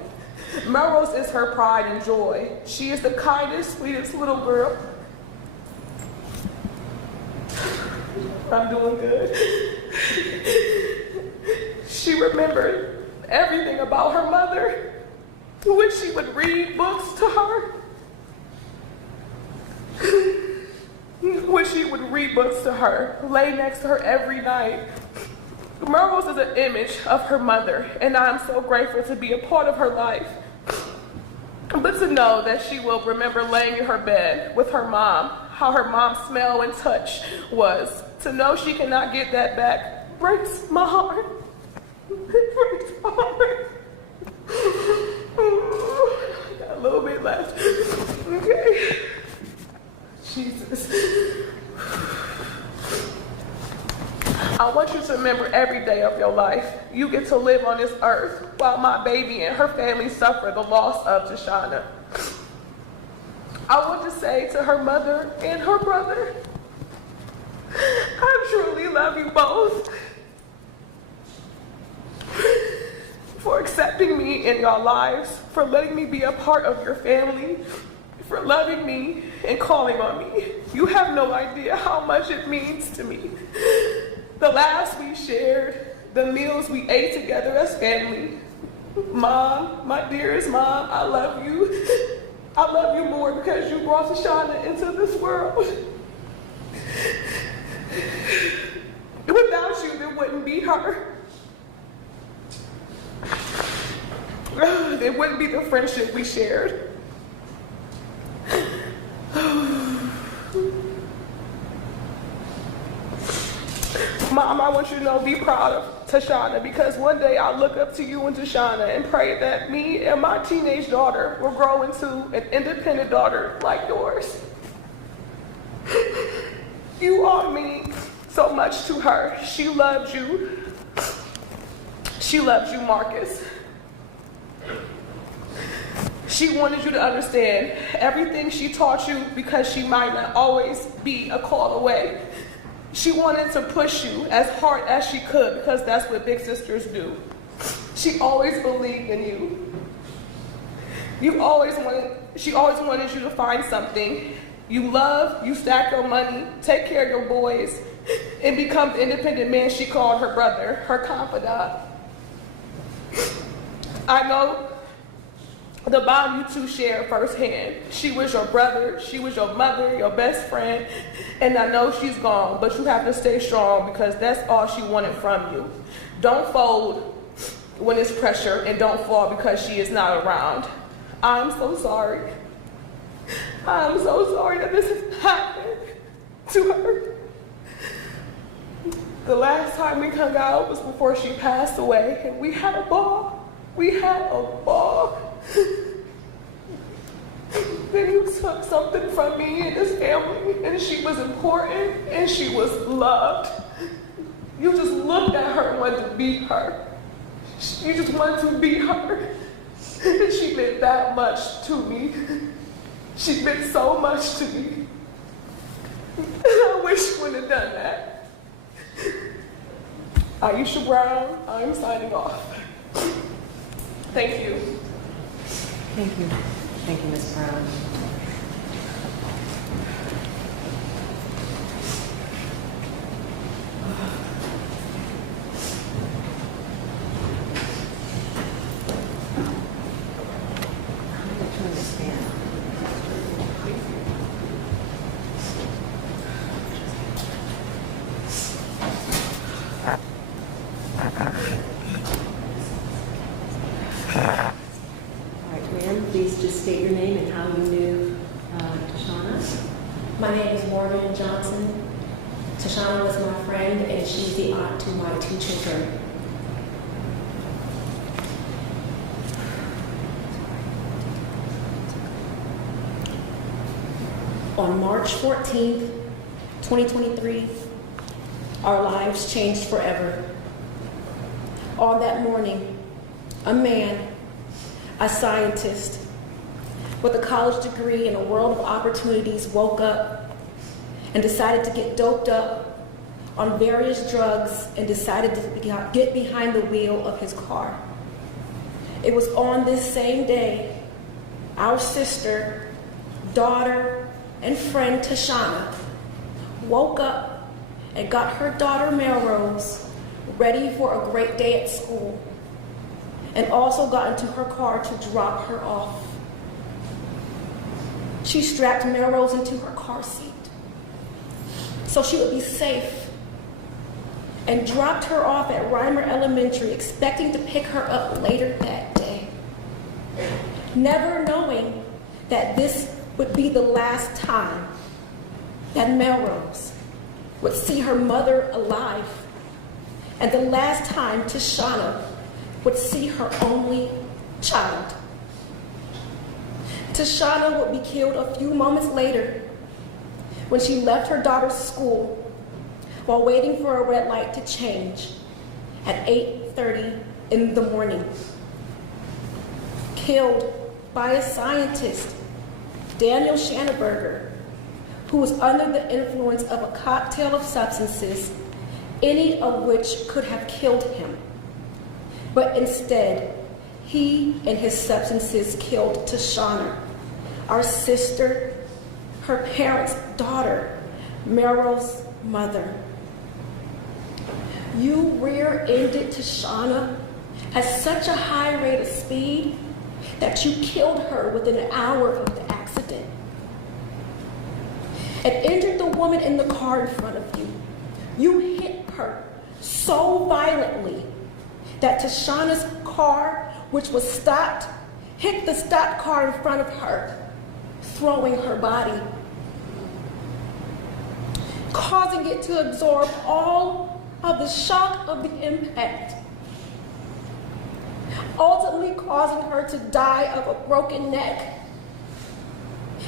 Melrose is her pride and joy. She is the kindest, sweetest little girl. I'm doing good. She remembered everything about her mother when she would read books to her. When she would read books to her, lay next to her every night. Melrose is an image of her mother, and I'm so grateful to be a part of her life. But to know that she will remember laying in her bed with her mom, how her mom's smell and touch was. To know she cannot get that back breaks my heart. It breaks my heart. Got a little bit left. Okay. Jesus. I want you to remember every day of your life you get to live on this earth while my baby and her family suffer the loss of Tashana. I want to say to her mother and her brother, I truly love you both for accepting me in your lives, for letting me be a part of your family, for loving me and calling on me. You have no idea how much it means to me. The laughs we shared, the meals we ate together as family. Mom, my dearest mom, I love you. I love you more because you brought Tashana into this world. Without you, there wouldn't be her. There wouldn't be the friendship we shared. Mom, I want you to know, be proud of Tashana, because one day I'll look up to you and Tashana and pray that me and my teenage daughter will grow into an independent daughter like yours. You all mean so much to her. She loved you. She loved you, Marcus. She wanted you to understand everything she taught you because she might not always be a call away. She wanted to push you as hard as she could because that's what big sisters do. She always believed in you. She always wanted you to find something you love, you stack your money, take care of your boys, and become the independent man she called her brother, her confidant. I know the bond you two share firsthand. She was your brother, she was your mother, your best friend, and I know she's gone, but you have to stay strong because that's all she wanted from you. Don't fold when it's pressure and don't fall because she is not around. I'm so sorry. I'm so sorry that this has happened to her. The last time we hung out was before she passed away, and we had a ball. We had a ball. Then you took something from me and this family, and she was important, and she was loved. You just looked at her and wanted to be her. You just wanted to be her. And she meant that much to me. She meant so much to me. And I wish she wouldn't have done that. Aisha Brown, I'm signing off. Thank you. Thank you. Thank you, Ms. Brown. Turn this fan. All right, ma'am, please just state your name and how you knew Tashana. My name is Morgan Johnson. Tashana was my friend, and she's the aunt to my 2 children. On March 14th, 2023, our lives changed forever. On that morning, a man, a scientist, with a college degree and a world of opportunities woke up and decided to get doped up on various drugs and decided to get behind the wheel of his car. It was on this same day, our sister, daughter, and friend Tashana woke up and got her daughter Melrose ready for a great day at school, and also got into her car to drop her off. She strapped Melrose into her car seat so she would be safe, and dropped her off at Reimer Elementary, expecting to pick her up later that day, never knowing that this would be the last time that Melrose would see her mother alive, and the last time Tashana would see her only child. Tashana would be killed a few moments later when she left her daughter's school while waiting for a red light to change at 8:30 in the morning. Killed by a scientist, Daniel Schanneberger, who was under the influence of a cocktail of substances, any of which could have killed him. But instead, he and his substances killed Tashana, our sister, her parents' daughter, Meryl's mother. You rear-ended Tashana at such a high rate of speed that you killed her within an hour of the accident, and injured the woman in the car in front of you. You hit her so violently that Tashana's car, which was stopped, hit the stopped car in front of her, throwing her body, causing it to absorb all of the shock of the impact, ultimately causing her to die of a broken neck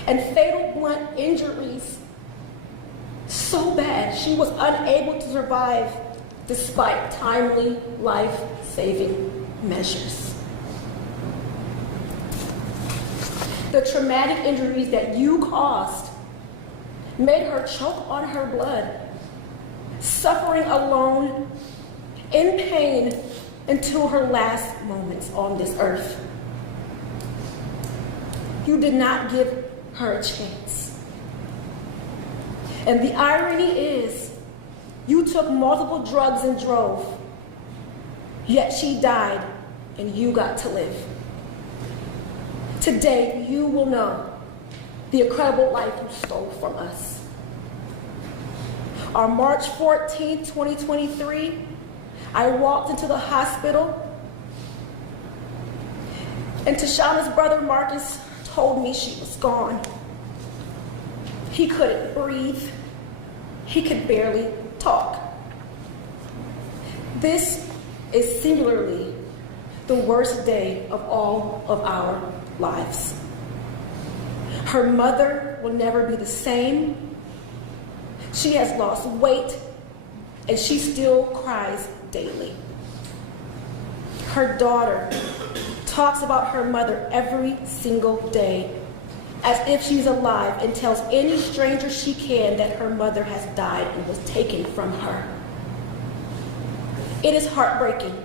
and fatal blunt injuries so bad she was unable to survive despite timely life-saving measures. The traumatic injuries that you caused made her choke on her blood, suffering alone, in pain, until her last moments on this earth. You did not give her a chance. And the irony is, you took multiple drugs and drove, yet she died and you got to live. Today, you will know the incredible life you stole from us. On March 14, 2023, I walked into the hospital, and Tashana's brother Marcus told me she was gone. He couldn't breathe. He could barely talk. This is singularly the worst day of all of our lives. Her mother will never be the same. She has lost weight, and she still cries daily. Her daughter talks about her mother every single day, as if she's alive, and tells any stranger she can that her mother has died and was taken from her. It is heartbreaking.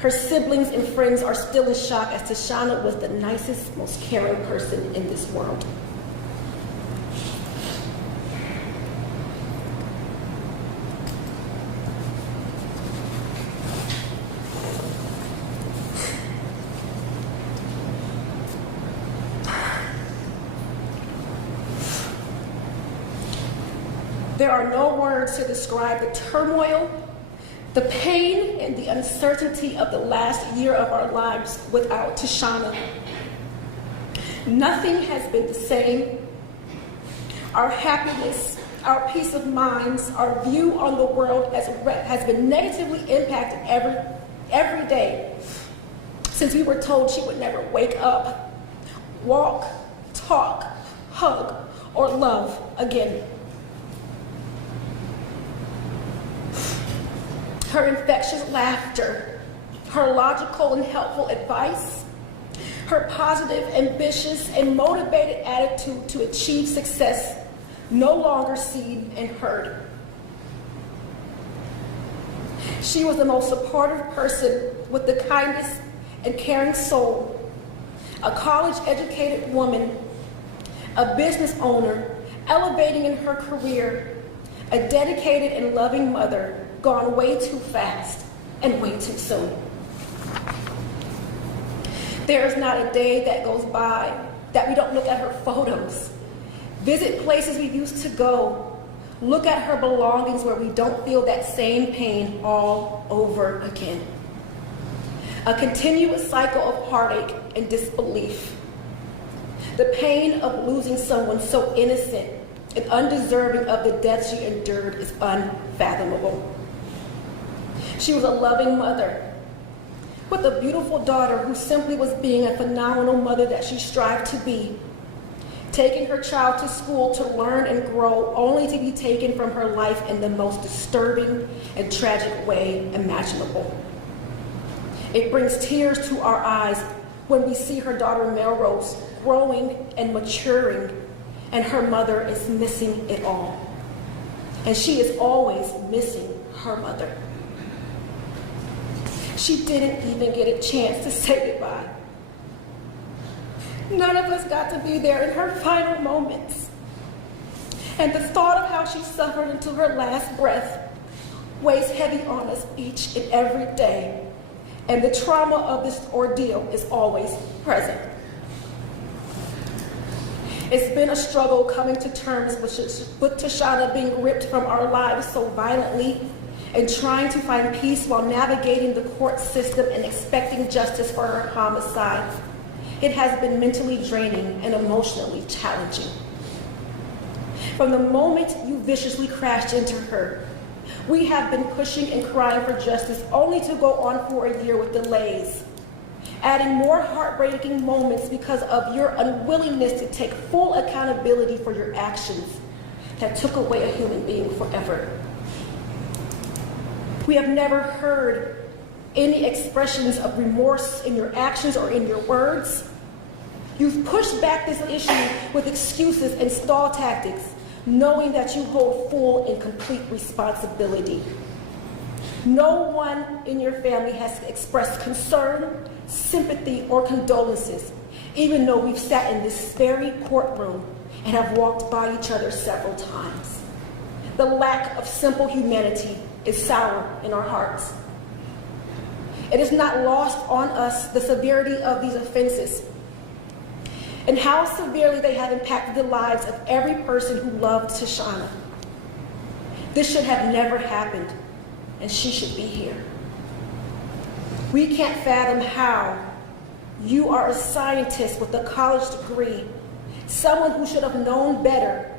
Her siblings and friends are still in shock as Tashana was the nicest, most caring person in this world. There are no words to describe the turmoil, the pain, and the uncertainty of the last year of our lives without Tashana. Nothing has been the same. Our happiness, our peace of minds, our view on the world has been negatively impacted every day since we were told she would never wake up, walk, talk, hug, or love again. Her infectious laughter, her logical and helpful advice, her positive, ambitious, and motivated attitude to achieve success no longer seen and heard. She was the most supportive person with the kindest and caring soul, a college-educated woman, a business owner, elevating in her career, a dedicated and loving mother, gone way too fast and way too soon. There is not a day that goes by that we don't look at her photos, visit places we used to go, look at her belongings where we don't feel that same pain all over again. A continuous cycle of heartache and disbelief. The pain of losing someone so innocent and undeserving of the death she endured is unfathomable. She was a loving mother with a beautiful daughter who simply was being a phenomenal mother that she strived to be, taking her child to school to learn and grow only to be taken from her life in the most disturbing and tragic way imaginable. It brings tears to our eyes when we see her daughter Melrose growing and maturing, and her mother is missing it all. And she is always missing her mother. She didn't even get a chance to say goodbye. None of us got to be there in her final moments. And the thought of how she suffered until her last breath weighs heavy on us each and every day. And the trauma of this ordeal is always present. It's been a struggle coming to terms with Tashana being ripped from our lives so violently, and trying to find peace while navigating the court system and expecting justice for her homicide. It has been mentally draining and emotionally challenging. From the moment you viciously crashed into her, we have been pushing and crying for justice only to go on for a year with delays, adding more heartbreaking moments because of your unwillingness to take full accountability for your actions that took away a human being forever. We have never heard any expressions of remorse in your actions or in your words. You've pushed back this issue with excuses and stall tactics, knowing that you hold full and complete responsibility. No one in your family has expressed concern, sympathy, or condolences, even though we've sat in this very courtroom and have walked by each other several times. The lack of simple humanity is sour in our hearts. It is not lost on us the severity of these offenses and how severely they have impacted the lives of every person who loved Tashana. This should have never happened, and she should be here. We can't fathom how you are a scientist with a college degree, someone who should have known better,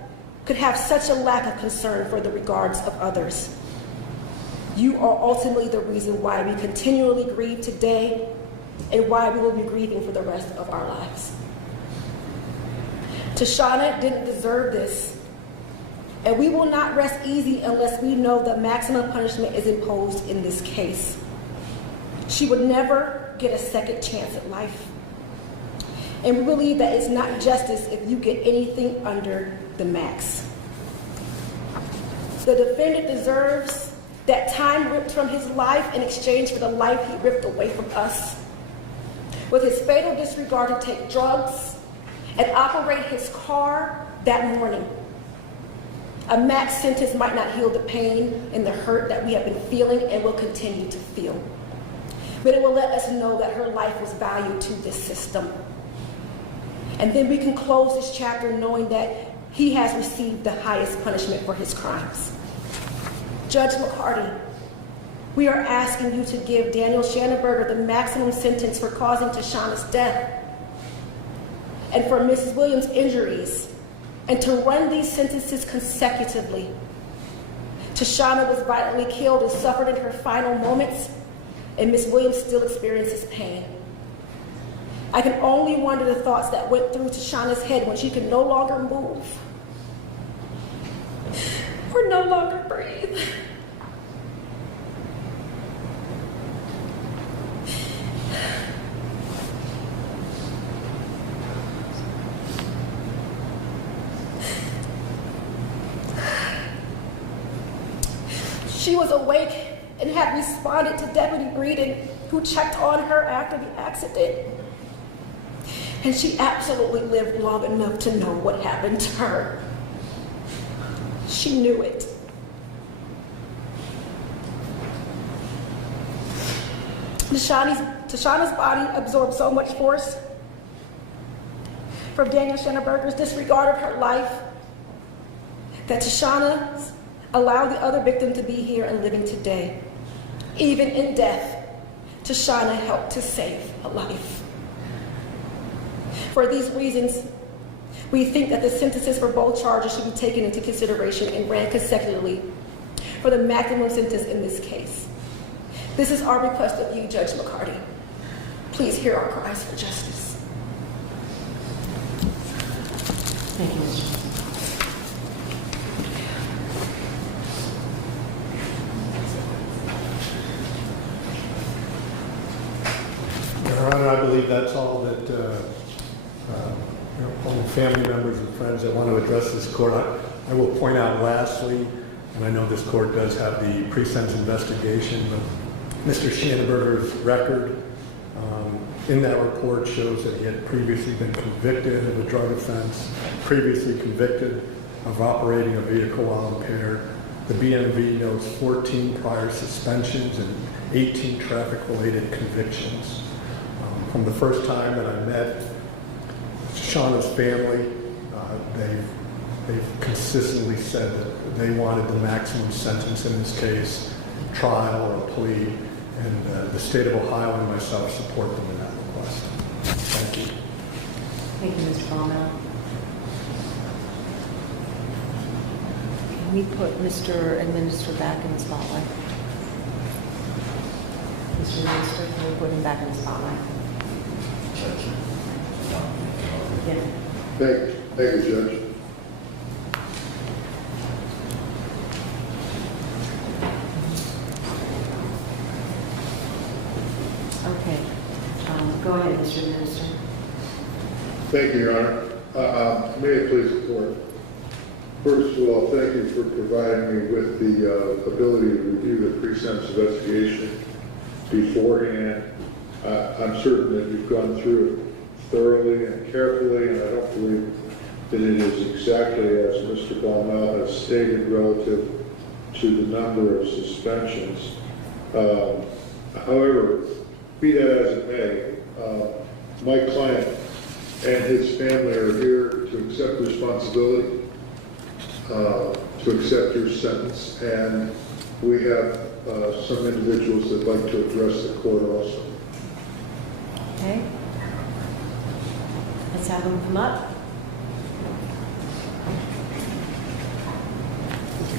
could have such a lack of concern for the regards of others. You are ultimately the reason why we continually grieve today and why we will be grieving for the rest of our lives. Tashana didn't deserve this, and we will not rest easy unless we know the maximum punishment is imposed in this case. She would never get a second chance at life. And we believe that it's not justice if you get anything under the max. The defendant deserves That time ripped from his life in exchange for the life he ripped away from us. With his fatal disregard to take drugs and operate his car that morning. A max sentence might not heal the pain and the hurt that we have been feeling and will continue to feel. But it will let us know that her life was valued to this system. And then we can close this chapter knowing that he has received the highest punishment for his crimes. Judge McCarty, we are asking you to give Daniel Schanenberger the maximum sentence for causing Tashana's death and for Mrs. Williams' injuries, and to run these sentences consecutively. Tashana was violently killed and suffered in her final moments, and Ms. Williams still experiences pain. I can only wonder the thoughts that went through Tashana's head when she could no longer move or no longer breathe. She was awake and had responded to Deputy Breeden, who checked on her after the accident. And she absolutely lived long enough to know what happened to her. She knew it. Tashana's body absorbed so much force from Daniel Schanenberger's disregard of her life that Tashana allowed the other victim to be here and living today. Even in death, Tashana helped to save a life. For these reasons, we think that the sentences for both charges should be taken into consideration and ran consecutively for the maximum sentence in this case. This is our request of you, Judge McCarty. Please hear our cries for justice. Thank you, Mr. Your Honor, I believe that's all that all the family members and friends that want to address this court. I will point out lastly, and I know this court does have the pre-sentence investigation of Mr. Schanenberger's record. In that report shows that he had previously been convicted of a drug offense, previously convicted of operating a vehicle while impaired. The BMV notes 14 prior suspensions and 18 traffic-related convictions. From the first time that I met Shauna's family, they've consistently said that they wanted the maximum sentence in this case, trial or a plea, and the state of Ohio and myself support them in that request. Thank you. Thank you, Mr. Baumel. Can we put Mr. Administrator back in the spotlight? Mr. Administrator, can we put him back in the spotlight? Yeah. Thank you, Judge. Okay. Go ahead, Mr. Administrator. Thank you, Your Honor. May it please the court. First of all, thank you for providing me with the ability to review the pre-sentence investigation beforehand. I'm certain that you've gone through it thoroughly and carefully, and I don't believe that it is exactly as Mr. Baumel has stated relative to the number of suspensions. However, be that as it may, my client and his family are here to accept responsibility, to accept your sentence, and we have some individuals that like to address the court also. Okay. Let's have him come up.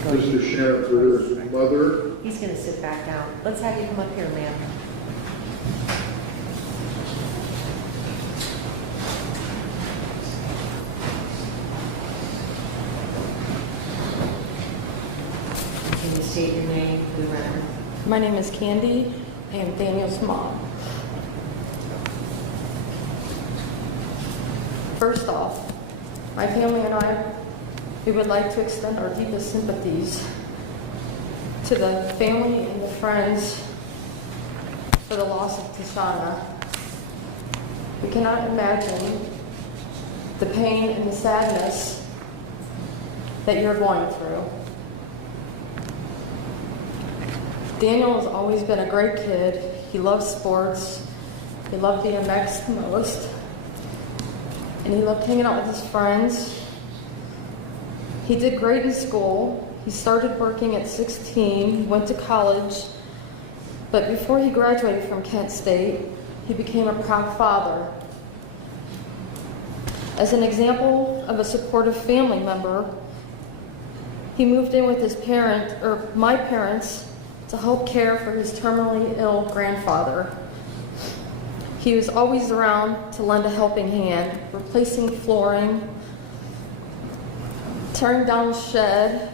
Mr. Schanenberger's mother. He's going to sit back down. Let's have you come up here, ma'am. Can you state your name for the record? My name is Candy. I am Daniel's mom. First off, my family and I, we would like to extend our deepest sympathies to the family and the friends for the loss of Tashana. We cannot imagine the pain and the sadness that you're going through. Daniel has always been a great kid. He loved sports. He loved BMX the most. And he loved hanging out with his friends. He did great in school. He started working at 16, went to college, but before he graduated from Kent State, he became a proud father. As an example of a supportive family member, he moved in with my parents, to help care for his terminally ill grandfather. He was always around to lend a helping hand, replacing flooring, tearing down the shed,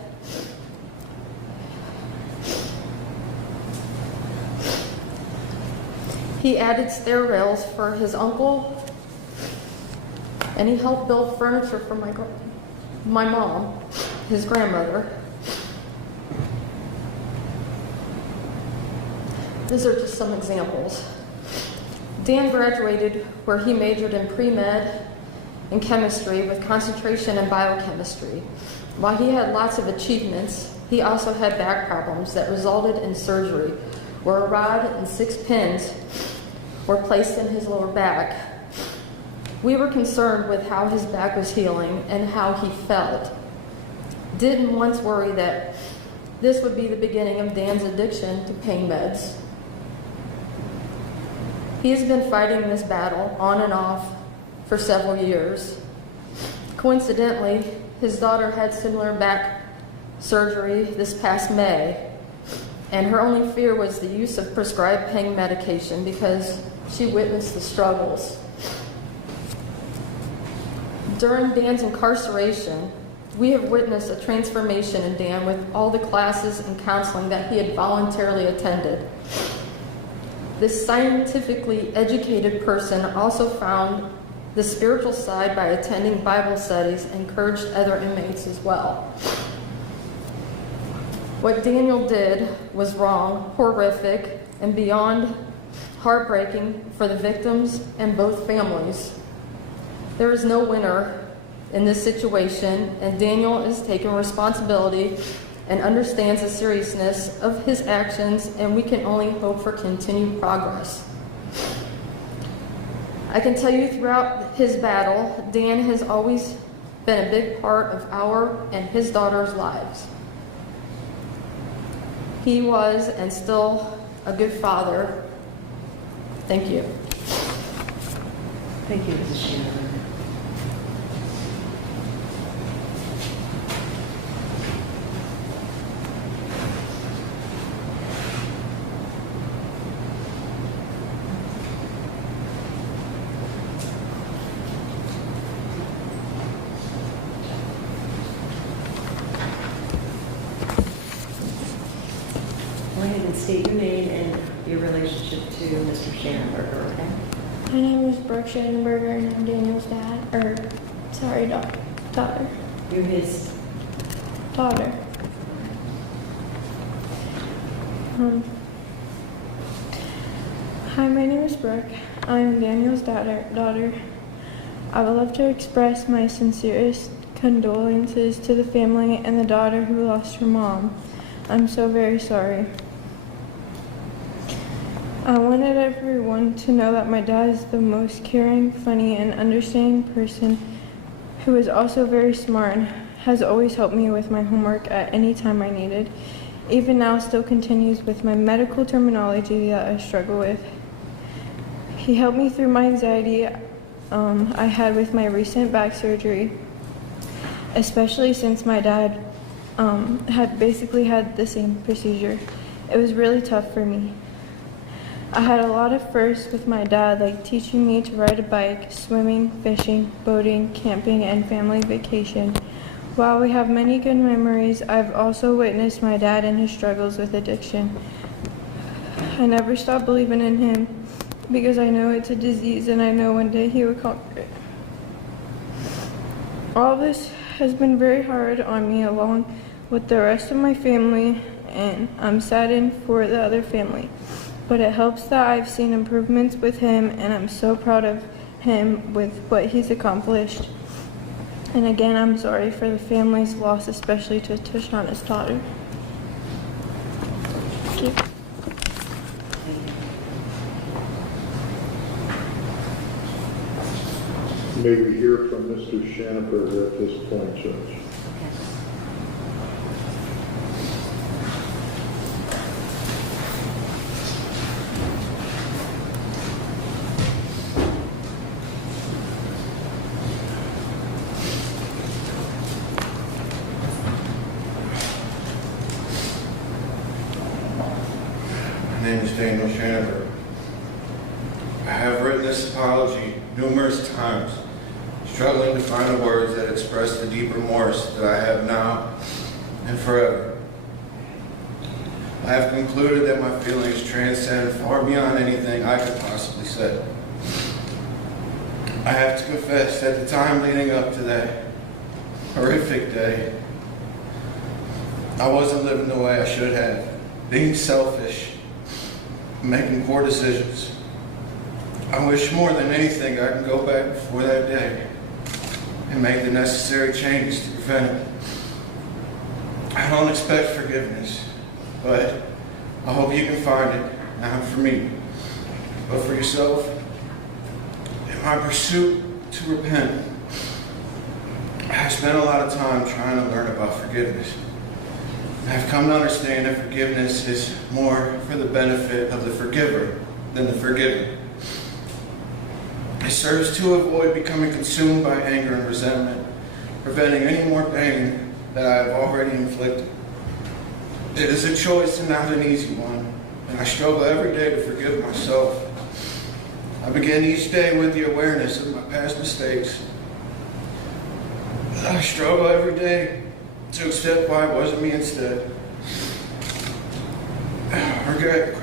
he added stair rails for his uncle, and he helped build furniture for my mom, his grandmother. These are just some examples. Dan graduated where he majored in pre-med and chemistry with concentration in biochemistry. While he had lots of achievements, he also had back problems that resulted in surgery, where a rod and 6 pins were placed in his lower back. We were concerned with how his back was healing and how he felt. Didn't once worry that this would be the beginning of Dan's addiction to pain meds. He has been fighting this battle on and off for several years. Coincidentally, his daughter had similar back surgery this past May, and her only fear was the use of prescribed pain medication because she witnessed the struggles. During Dan's incarceration, we have witnessed a transformation in Dan with all the classes and counseling that he had voluntarily attended. This scientifically educated person also found the spiritual side by attending Bible studies and encouraged other inmates as well. What Daniel did was wrong, horrific, and beyond heartbreaking for the victims and both families. There is no winner in this situation, and Daniel is taking responsibility and understands the seriousness of his actions, and we can only hope for continued progress. I can tell you throughout his battle, Dan has always been a big part of our and his daughter's lives. He was and still a good father. Thank you. Thank you, Mrs. Shannon. Go ahead and state your name and your relationship to Mr. Shannenberger, okay? My name is Brooke Shannenberger and I'm Daniel's daughter. You're his Daughter. Hi, my name is Brooke. I'm Daniel's daughter. I would love to express my sincerest condolences to the family and the daughter who lost her mom. I'm so very sorry. I wanted everyone to know that my dad is the most caring, funny, and understanding person who is also very smart and has always helped me with my homework at any time I needed. Even now, still continues with my medical terminology that I struggle with. He helped me through my anxiety I had with my recent back surgery, especially since my dad had basically had the same procedure. It was really tough for me. I had a lot of firsts with my dad, like teaching me to ride a bike, swimming, fishing, boating, camping, and family vacation. While we have many good memories, I've also witnessed my dad and his struggles with addiction. I never stopped believing in him because I know it's a disease and I know one day he would conquer it. All this has been very hard on me along with the rest of my family and I'm saddened for the other family. But it helps that I've seen improvements with him, and I'm so proud of him with what he's accomplished. And again, I'm sorry for the family's loss, especially to Tashana's daughter. Thank you. May we hear from Mr. Shanaberger at this point, Judge? My name is Daniel Shanaberger. I have written this apology numerous times, struggling to find the words that express the deep remorse that I have now and forever. I have concluded that my feelings transcend far beyond anything I could possibly say. I have to confess that the time leading up to that horrific day, I wasn't living the way I should have, being selfish, making poor decisions. I wish more than anything I can go back before that day and make the necessary changes to prevent it. I don't expect forgiveness, but I hope you can find it, not for me, but for yourself. In my pursuit to repent, I have spent a lot of time trying to learn about forgiveness. I've come to understand that forgiveness is more for the benefit of the forgiver than the forgiven. It serves to avoid becoming consumed by anger and resentment, preventing any more pain that I have already inflicted. It is a choice and not an easy one, and I struggle every day to forgive myself. I begin each day with the awareness of my past mistakes. I struggle every day to accept why it wasn't me instead. Regret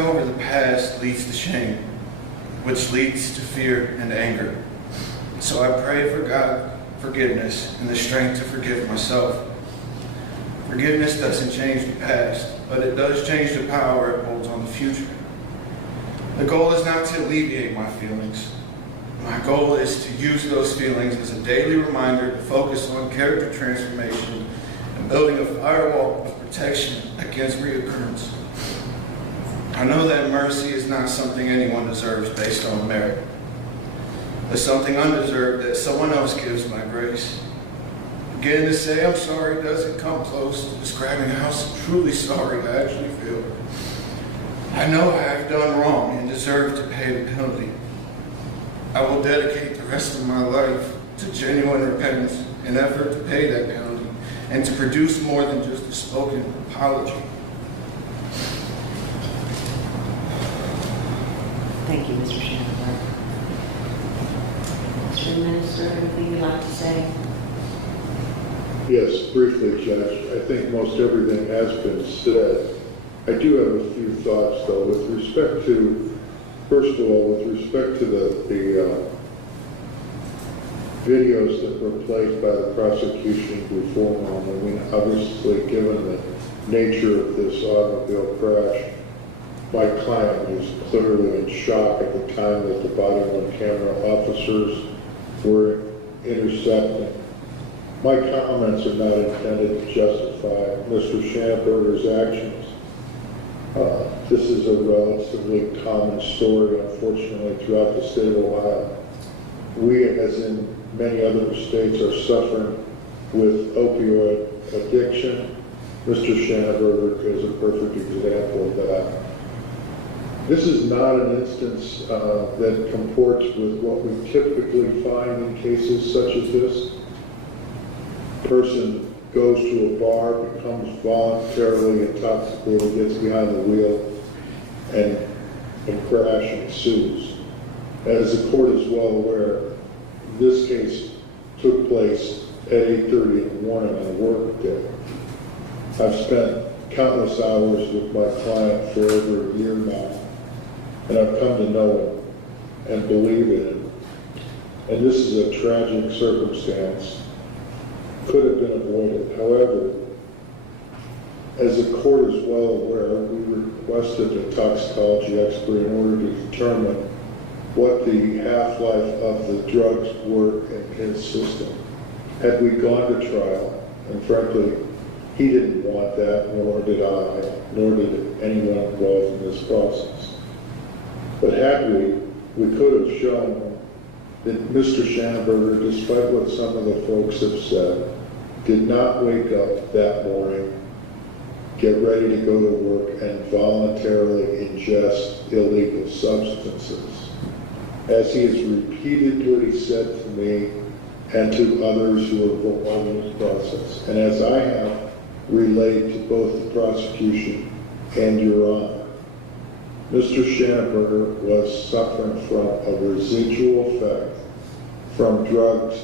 over the past leads to shame, which leads to fear and anger. So I pray for God forgiveness and the strength to forgive myself. Forgiveness doesn't change the past, but it does change the power it holds on the future. The goal is not to alleviate my feelings. My goal is to use those feelings as a daily reminder to focus on character transformation and building a firewall of protection against reoccurrence. I know that mercy is not something anyone deserves based on merit, but something undeserved that someone else gives my grace. Again, to say I'm sorry doesn't come close to describing how truly sorry I actually feel. I know I have done wrong and deserve to pay the penalty. I will dedicate the rest of my life to genuine repentance in effort to pay that penalty and to produce more than just a spoken apology. Thank you, Mr. Shanaberger. Mr. Minister, anything you'd like to say? Yes, briefly, Judge. I think most everything has been said. I do have a few thoughts, though, with respect to, first of all, with respect to the videos that were played by the prosecution beforehand. I mean, obviously, given the nature of this automobile crash, my client was clearly in shock at the time that the body-worn camera officers were intercepting. My comments are not intended to justify Mr. Shanaberger's actions. This is a relatively common story, unfortunately, throughout the state of Ohio. We, as in many other states, are suffering with opioid addiction. Mr. Shanaberger is a perfect example of that. This is not an instance that comports with what we typically find in cases such as this. Person goes to a bar, becomes voluntarily intoxicated, gets behind the wheel, and crash ensues. As the court is well aware, this case took place at 8:30 in the morning on a work day. I've spent countless hours with my client for over a year now, and I've come to know him and believe in him. And this is a tragic circumstance. could have been avoided. However, as the court is well aware, we requested a toxicology expert in order to determine what the half-life of the drugs were in his system. Had we gone to trial, and frankly, he didn't want that, nor did I, nor did anyone involved in this process. But had we could have shown that Mr. Schanberger, despite what some of the folks have said, did not wake up that morning, get ready to go to work, and voluntarily ingest illegal substances. As he has repeatedly said to me and to others who are involved in this process, and as I have relayed to both the prosecution and Your Honor, Mr. Schanberger was suffering from a residual effect from drugs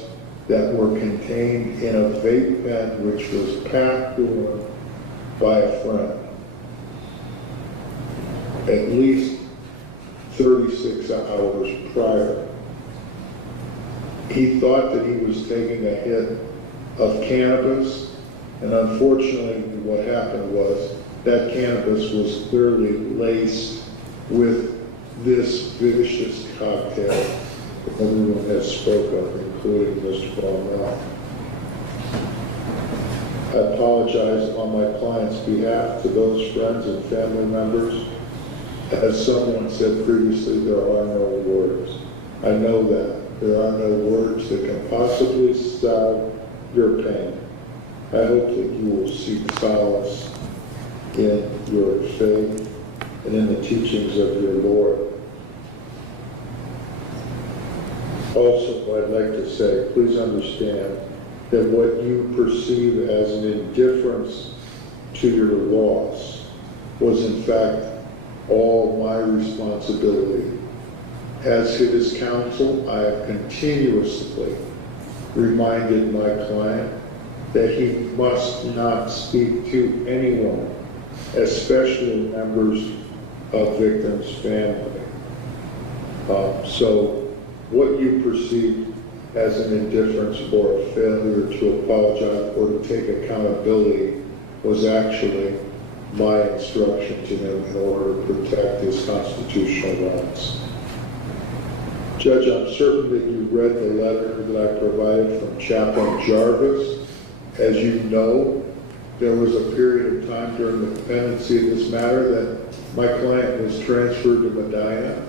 that were contained in a vape pen which was packed to him by a friend at least 36 hours prior. He thought that he was taking a hit of cannabis, and unfortunately what happened was that cannabis was clearly laced with this vicious cocktail that everyone has spoken of, including Mr. Baumel. I apologize on my client's behalf to those friends and family members. As someone said previously, there are no words. I know that. There are no words that can possibly salve your pain. I hope that you will seek solace in your faith and in the teachings of your Lord. Also, I'd like to say, please understand that what you perceive as an indifference to your loss was in fact all my responsibility. As his counsel, I have continuously reminded my client that he must not speak to anyone, especially members of victims' family. So what you perceive as an indifference or a failure to apologize or to take accountability was actually my instruction to him in order to protect his constitutional rights. Judge, I'm certain that you read the letter that I provided from Chaplain Jarvis. As you know, there was a period of time during the pendency of this matter that my client was transferred to Medina,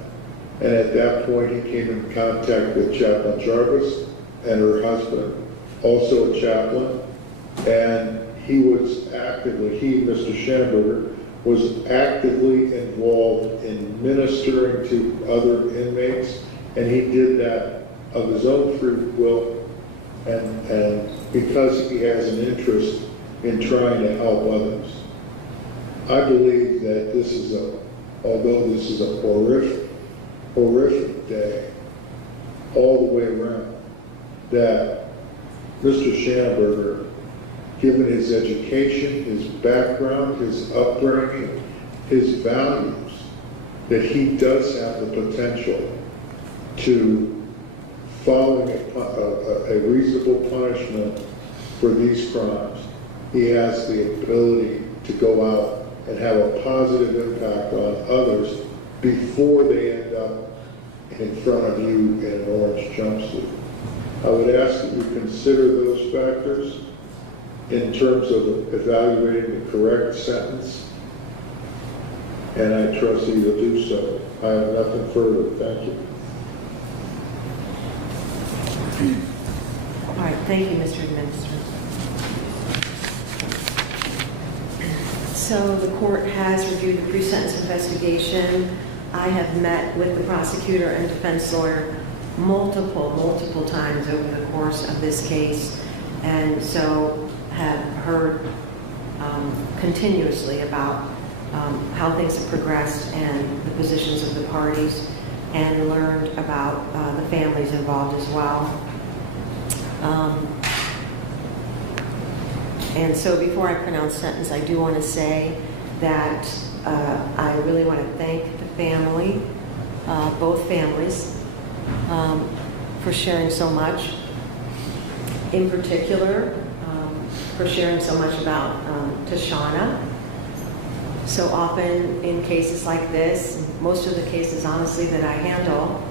and at that point he came in contact with Chaplain Jarvis and her husband, also a chaplain, and he was actively, Mr. Schanberger, was actively involved in ministering to other inmates, and he did that of his own free will, and because he has an interest in trying to help others. I believe that this is although this is a horrific day all the way around, that Mr. Schanberger, given his education, his background, his upbringing, his values, that he does have the potential to, following a reasonable punishment for these crimes, he has the ability to go out and have a positive impact on others before they end up in front of you in an orange jumpsuit. I would ask that you consider those factors in terms of evaluating the correct sentence, and I trust that you'll do so. I have nothing further. Thank you. All right, thank you, Mr. Administrator. So the court has reviewed the pre-sentence investigation. I have met with the prosecutor and defense lawyer multiple times over the course of this case, and so have heard continuously about how things have progressed and the positions of the parties, and learned about the families involved as well. And so before I pronounce sentence, I do want to say that I really want to thank the family, both families, for sharing so much. In particular, for sharing so much about Tashana. So often in cases like this, most of the cases honestly that I handle,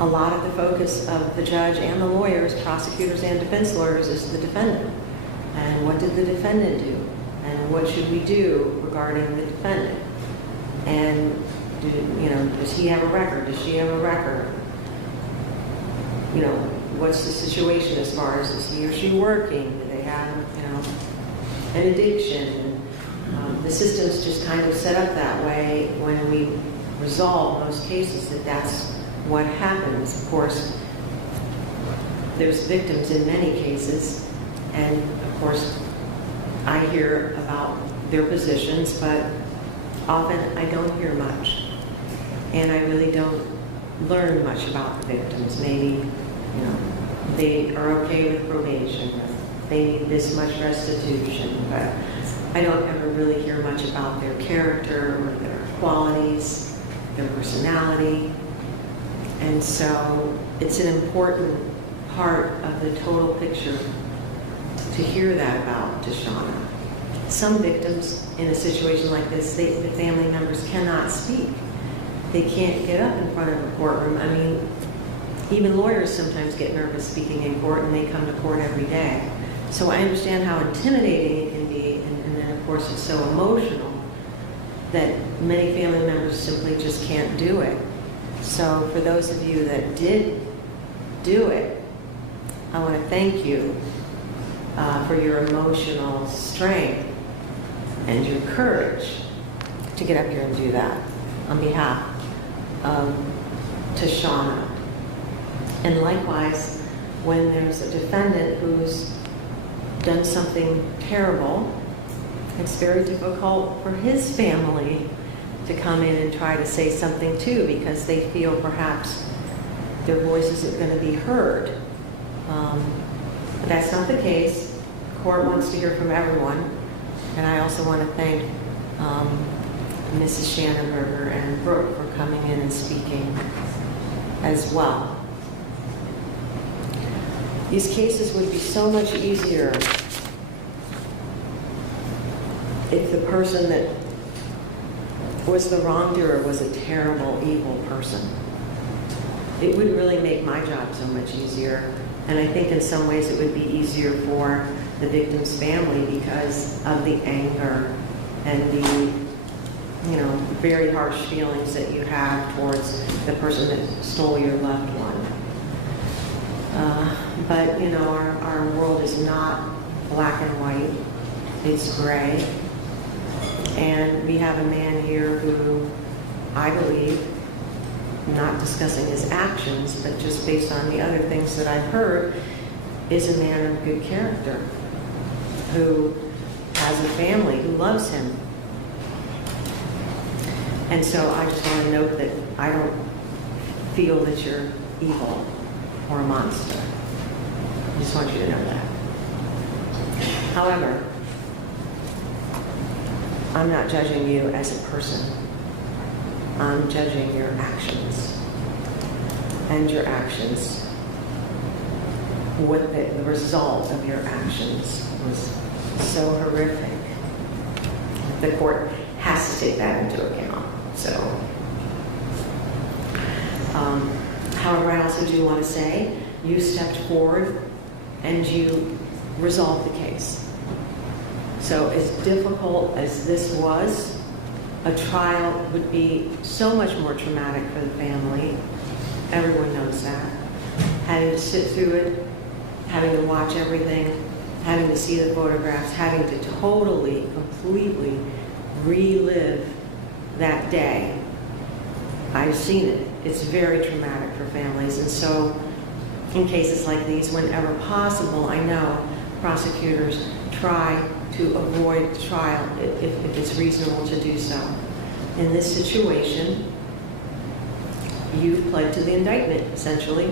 a lot of the focus of the judge and the lawyers, prosecutors and defense lawyers, is the defendant. And what did the defendant do? And what should we do regarding the defendant? And does he have a record? Does she have a record? What's the situation as far as is he or she working? Do they have, an addiction? The system's just kind of set up that way when we resolve most cases that's what happens. Of course, there's victims in many cases, and of course, I hear about their positions, but often I don't hear much, and I really don't learn much about the victims. Maybe, they are okay with probation, they need this much restitution, but I don't ever really hear much about their character or their qualities, their personality. And so it's an important part of the total picture to hear that about Tashana. Some victims in a situation like this, the family members cannot speak. They can't get up in front of a courtroom. I mean, even lawyers sometimes get nervous speaking in court, and they come to court every day. So I understand how intimidating it can be, and then of course it's so emotional that many family members simply just can't do it. So for those of you that did do it, I want to thank you for your emotional strength and your courage to get up here and do that on behalf of Tashana. And likewise, when there's a defendant who's done something terrible, it's very difficult for his family to come in and try to say something too, because they feel perhaps their voice isn't going to be heard. But that's not the case. The court wants to hear from everyone. And I also want to thank Mrs. Shannenberger and Brooke for coming in and speaking as well. These cases would be so much easier if the person that was the wrongdoer was a terrible, evil person. It would really make my job so much easier. And I think in some ways it would be easier for the victim's family because of the anger and the, very harsh feelings that you have towards the person that stole your loved one. But our world is not black and white, it's gray. And we have a man here who, I believe, not discussing his actions, but just based on the other things that I've heard, is a man of good character, who has a family, who loves him. And so I just want to note that I don't feel that you're evil or a monster. I just want you to know that. However, I'm not judging you as a person. I'm judging your actions. And your actions, what the result of your actions was so horrific. The court has to take that into account. So, however, I also do want to say, you stepped forward and you resolved the case. So as difficult as this was, a trial would be so much more traumatic for the family. Everyone knows that. Having to sit through it, having to watch everything, having to see the photographs, having to totally, completely relive that day. I've seen it. It's very traumatic for families. And so in cases like these, whenever possible, I know prosecutors try to avoid trial if it's reasonable to do so. In this situation, you pled to the indictment, essentially.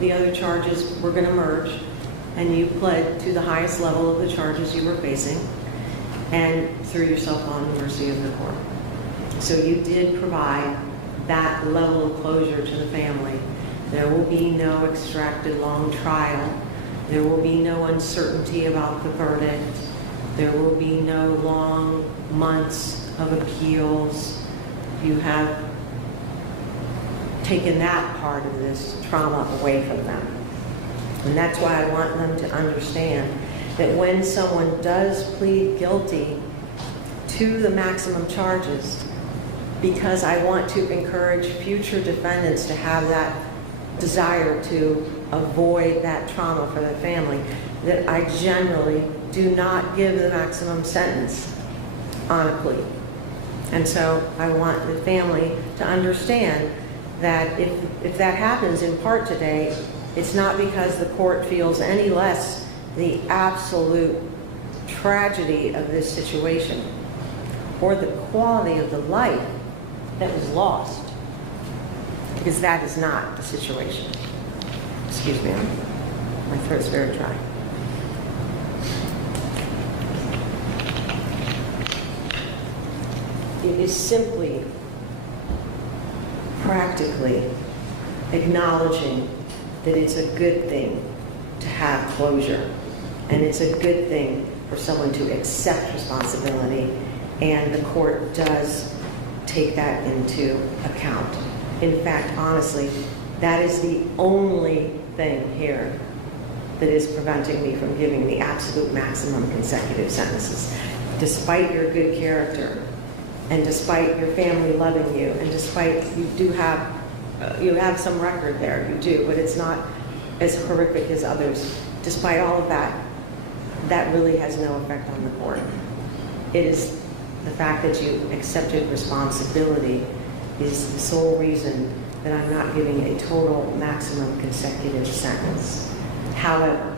The other charges were going to merge, and you pled to the highest level of the charges you were facing and threw yourself on the mercy of the court. So you did provide that level of closure to the family. There will be no extracted long trial. There will be no uncertainty about the verdict. There will be no long months of appeals. You have taken that part of this trauma away from them. And that's why I want them to understand that when someone does plead guilty to the maximum charges, because I want to encourage future defendants to have that desire to avoid that trauma for the family, that I generally do not give the maximum sentence on a plea. And so I want the family to understand that if that happens in part today, it's not because the court feels any less the absolute tragedy of this situation or the quality of the life that was lost, because that is not the situation. Excuse me, my throat's very dry. It is simply practically acknowledging that it's a good thing to have closure, and it's a good thing for someone to accept responsibility, and the court does take that into account. In fact, honestly, that is the only thing here that is preventing me from giving the absolute maximum consecutive sentences. Despite your good character, and despite your family loving you, and despite you have some record there, you do, but it's not as horrific as others. Despite all of that, that really has no effect on the court. It is the fact that you accepted responsibility is the sole reason that I'm not giving a total maximum consecutive sentence. However,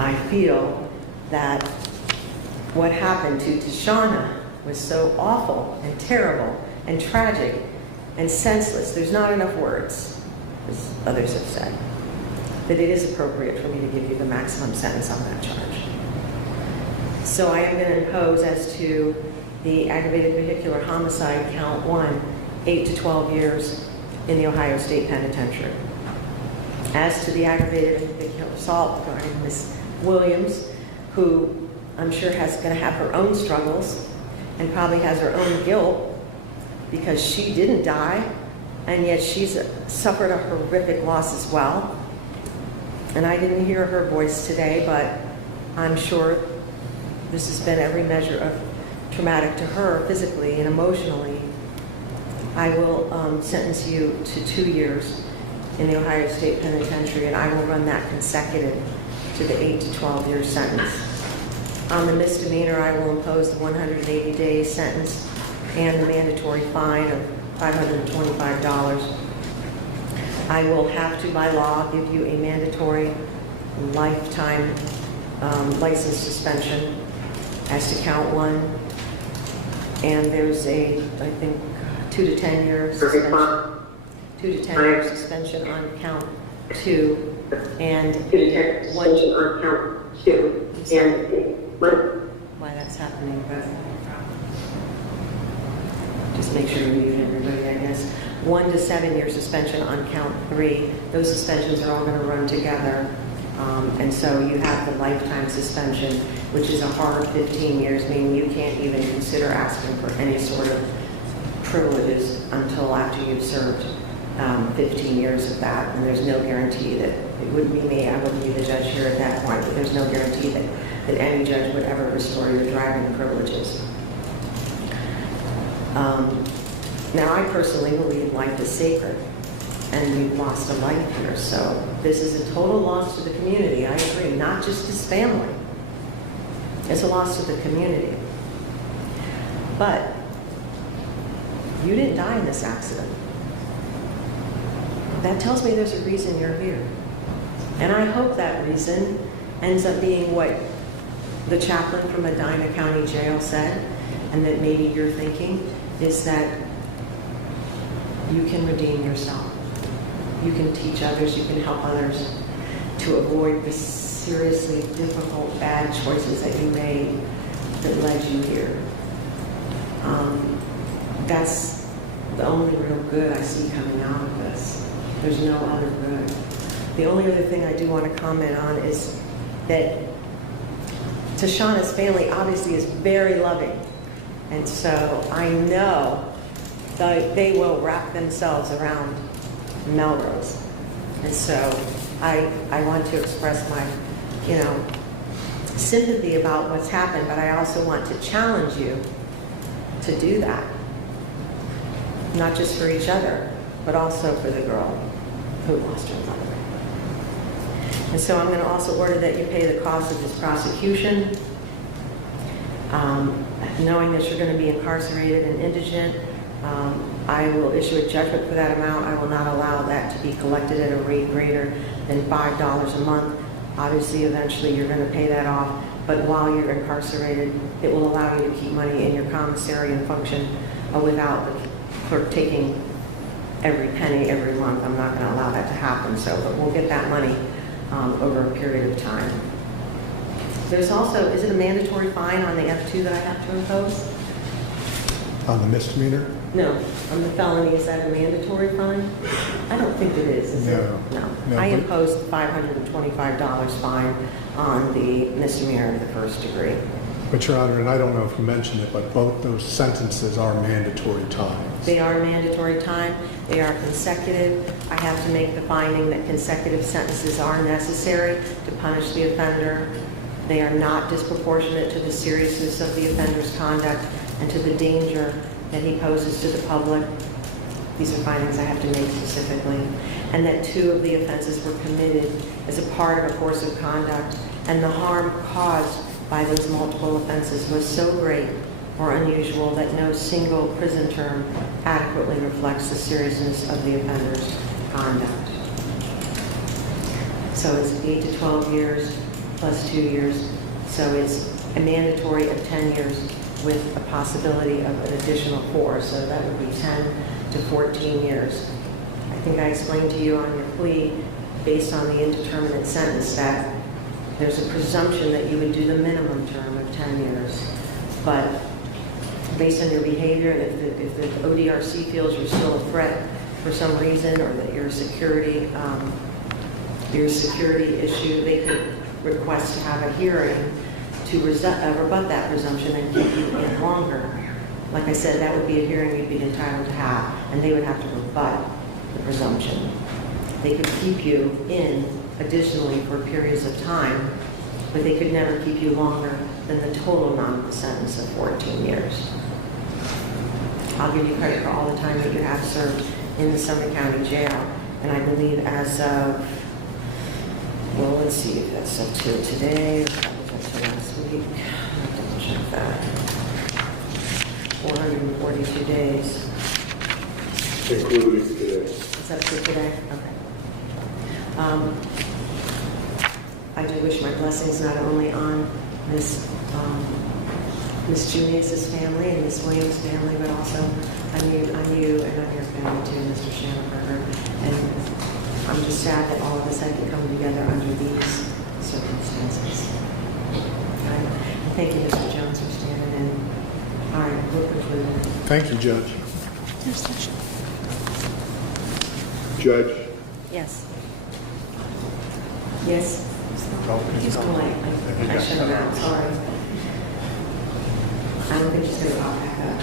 I feel that what happened to Tashana was so awful and terrible and tragic and senseless. There's not enough words, as others have said, that it is appropriate for me to give you the maximum sentence on that charge. So I am going to impose, as to the aggravated vehicular homicide count 1, 8 to 12 years in the Ohio State Penitentiary. As to the aggravated vehicular assault regarding Ms. Williams, who I'm sure is going to have her own struggles and probably has her own guilt because she didn't die, and yet she's suffered a horrific loss as well. And I didn't hear her voice today, but I'm sure this has been every measure of traumatic to her physically and emotionally. I will sentence you to 2 years in the Ohio State Penitentiary, and I will run that consecutive to the 8 to 12 year sentence. On the misdemeanor, I will impose the 180-day sentence and the mandatory fine of $525. I will have to, by law, give you a mandatory lifetime license suspension as to count 1. And there's a, I think, 2 to 10 year suspension. 2 to 10 year suspension on count 2, and 2 to 10 suspension on count 2, and why that's happening, but just make sure you mute everybody, I guess. 1 to 7 year suspension on count 3. Those suspensions are all going to run together, and so you have the lifetime suspension, which is a hard 15 years, meaning you can't even consider asking for any sort of privileges until after you've served 15 years of that, and there's no guarantee that, it wouldn't be me, I wouldn't be the judge here at that point, but there's no guarantee that any judge would ever restore your driving privileges. Now, I personally believe life is sacred, and we've lost a life here, so this is a total loss to the community, I agree, not just his family. It's a loss to the community. But you didn't die in this accident. That tells me there's a reason you're here. And I hope that reason ends up being what the chaplain from Medina County Jail said, and that maybe you're thinking, is that you can redeem yourself. You can teach others, you can help others to avoid the seriously difficult, bad choices that you made that led you here. That's the only real good I see coming out of this. There's no other good. The only other thing I do want to comment on is that Tashana's family obviously is very loving. And so I know that they will wrap themselves around Melrose. And so I want to express my, sympathy about what's happened, but I also want to challenge you to do that. Not just for each other, but also for the girl who lost her mother. And so I'm going to also order that you pay the cost of this prosecution. Knowing that you're going to be incarcerated and indigent, I will issue a judgment for that amount. I will not allow that to be collected at a rate greater than $5 a month. Obviously, eventually you're going to pay that off, but while you're incarcerated, it will allow you to keep money in your commissary and function without the clerk taking every penny every month. I'm not going to allow that to happen, but we'll get that money over a period of time. There's also, is it a mandatory fine on the F2 that I have to impose? On the misdemeanor? No, on the felony, is that a mandatory fine? I don't think it is No. it? No. No, I but- imposed $525 fine on the misdemeanor of the first degree. But Your Honor, and I don't know if you mentioned it, but both those sentences are mandatory times. They are mandatory time. They are consecutive. I have to make the finding that consecutive sentences are necessary to punish the offender. They are not disproportionate to the seriousness of the offender's conduct and to the danger that he poses to the public. These are findings I have to make specifically. And that 2 of the offenses were committed as a part of a course of conduct, and the harm caused by those multiple offenses was so great or unusual that no single prison term adequately reflects the seriousness of the offender's conduct. So it's 8 to 12 years plus 2 years. So it's a mandatory of 10 years with a possibility of an additional 4. So that would be 10 to 14 years. I think I explained to you on your plea, based on the indeterminate sentence, that there's a presumption that you would do the minimum term of 10 years. But based on your behavior, and if the ODRC feels you're still a threat for some reason, or that your security issue, they could request to have a hearing to rebut that presumption and keep you in longer. Like I said, that would be a hearing you'd be entitled to have, and they would have to rebut the presumption. They could keep you in additionally for periods of time, but they could never keep you longer than the total amount of the sentence of 14 years. I'll give you credit for all the time that you have served in the Summit County Jail, and I believe as of, well, let's see if that's up to today, that was up to last week. I'll double check that. 442 days. Including today. Is that true today? Okay. I do wish my blessings not only on Miss Junius's family and Miss Williams' family, but also on you and on your family too, Mr. Schanenberger. And I'm just sad that all of us had to come together under these circumstances. Okay? And thank you, Mr. Jones, for standing in. All right, we'll conclude. Thank you, Judge. Judge, Yes. Yes? He's polite. I shut him out, sorry. I don't think she's going to pop back up.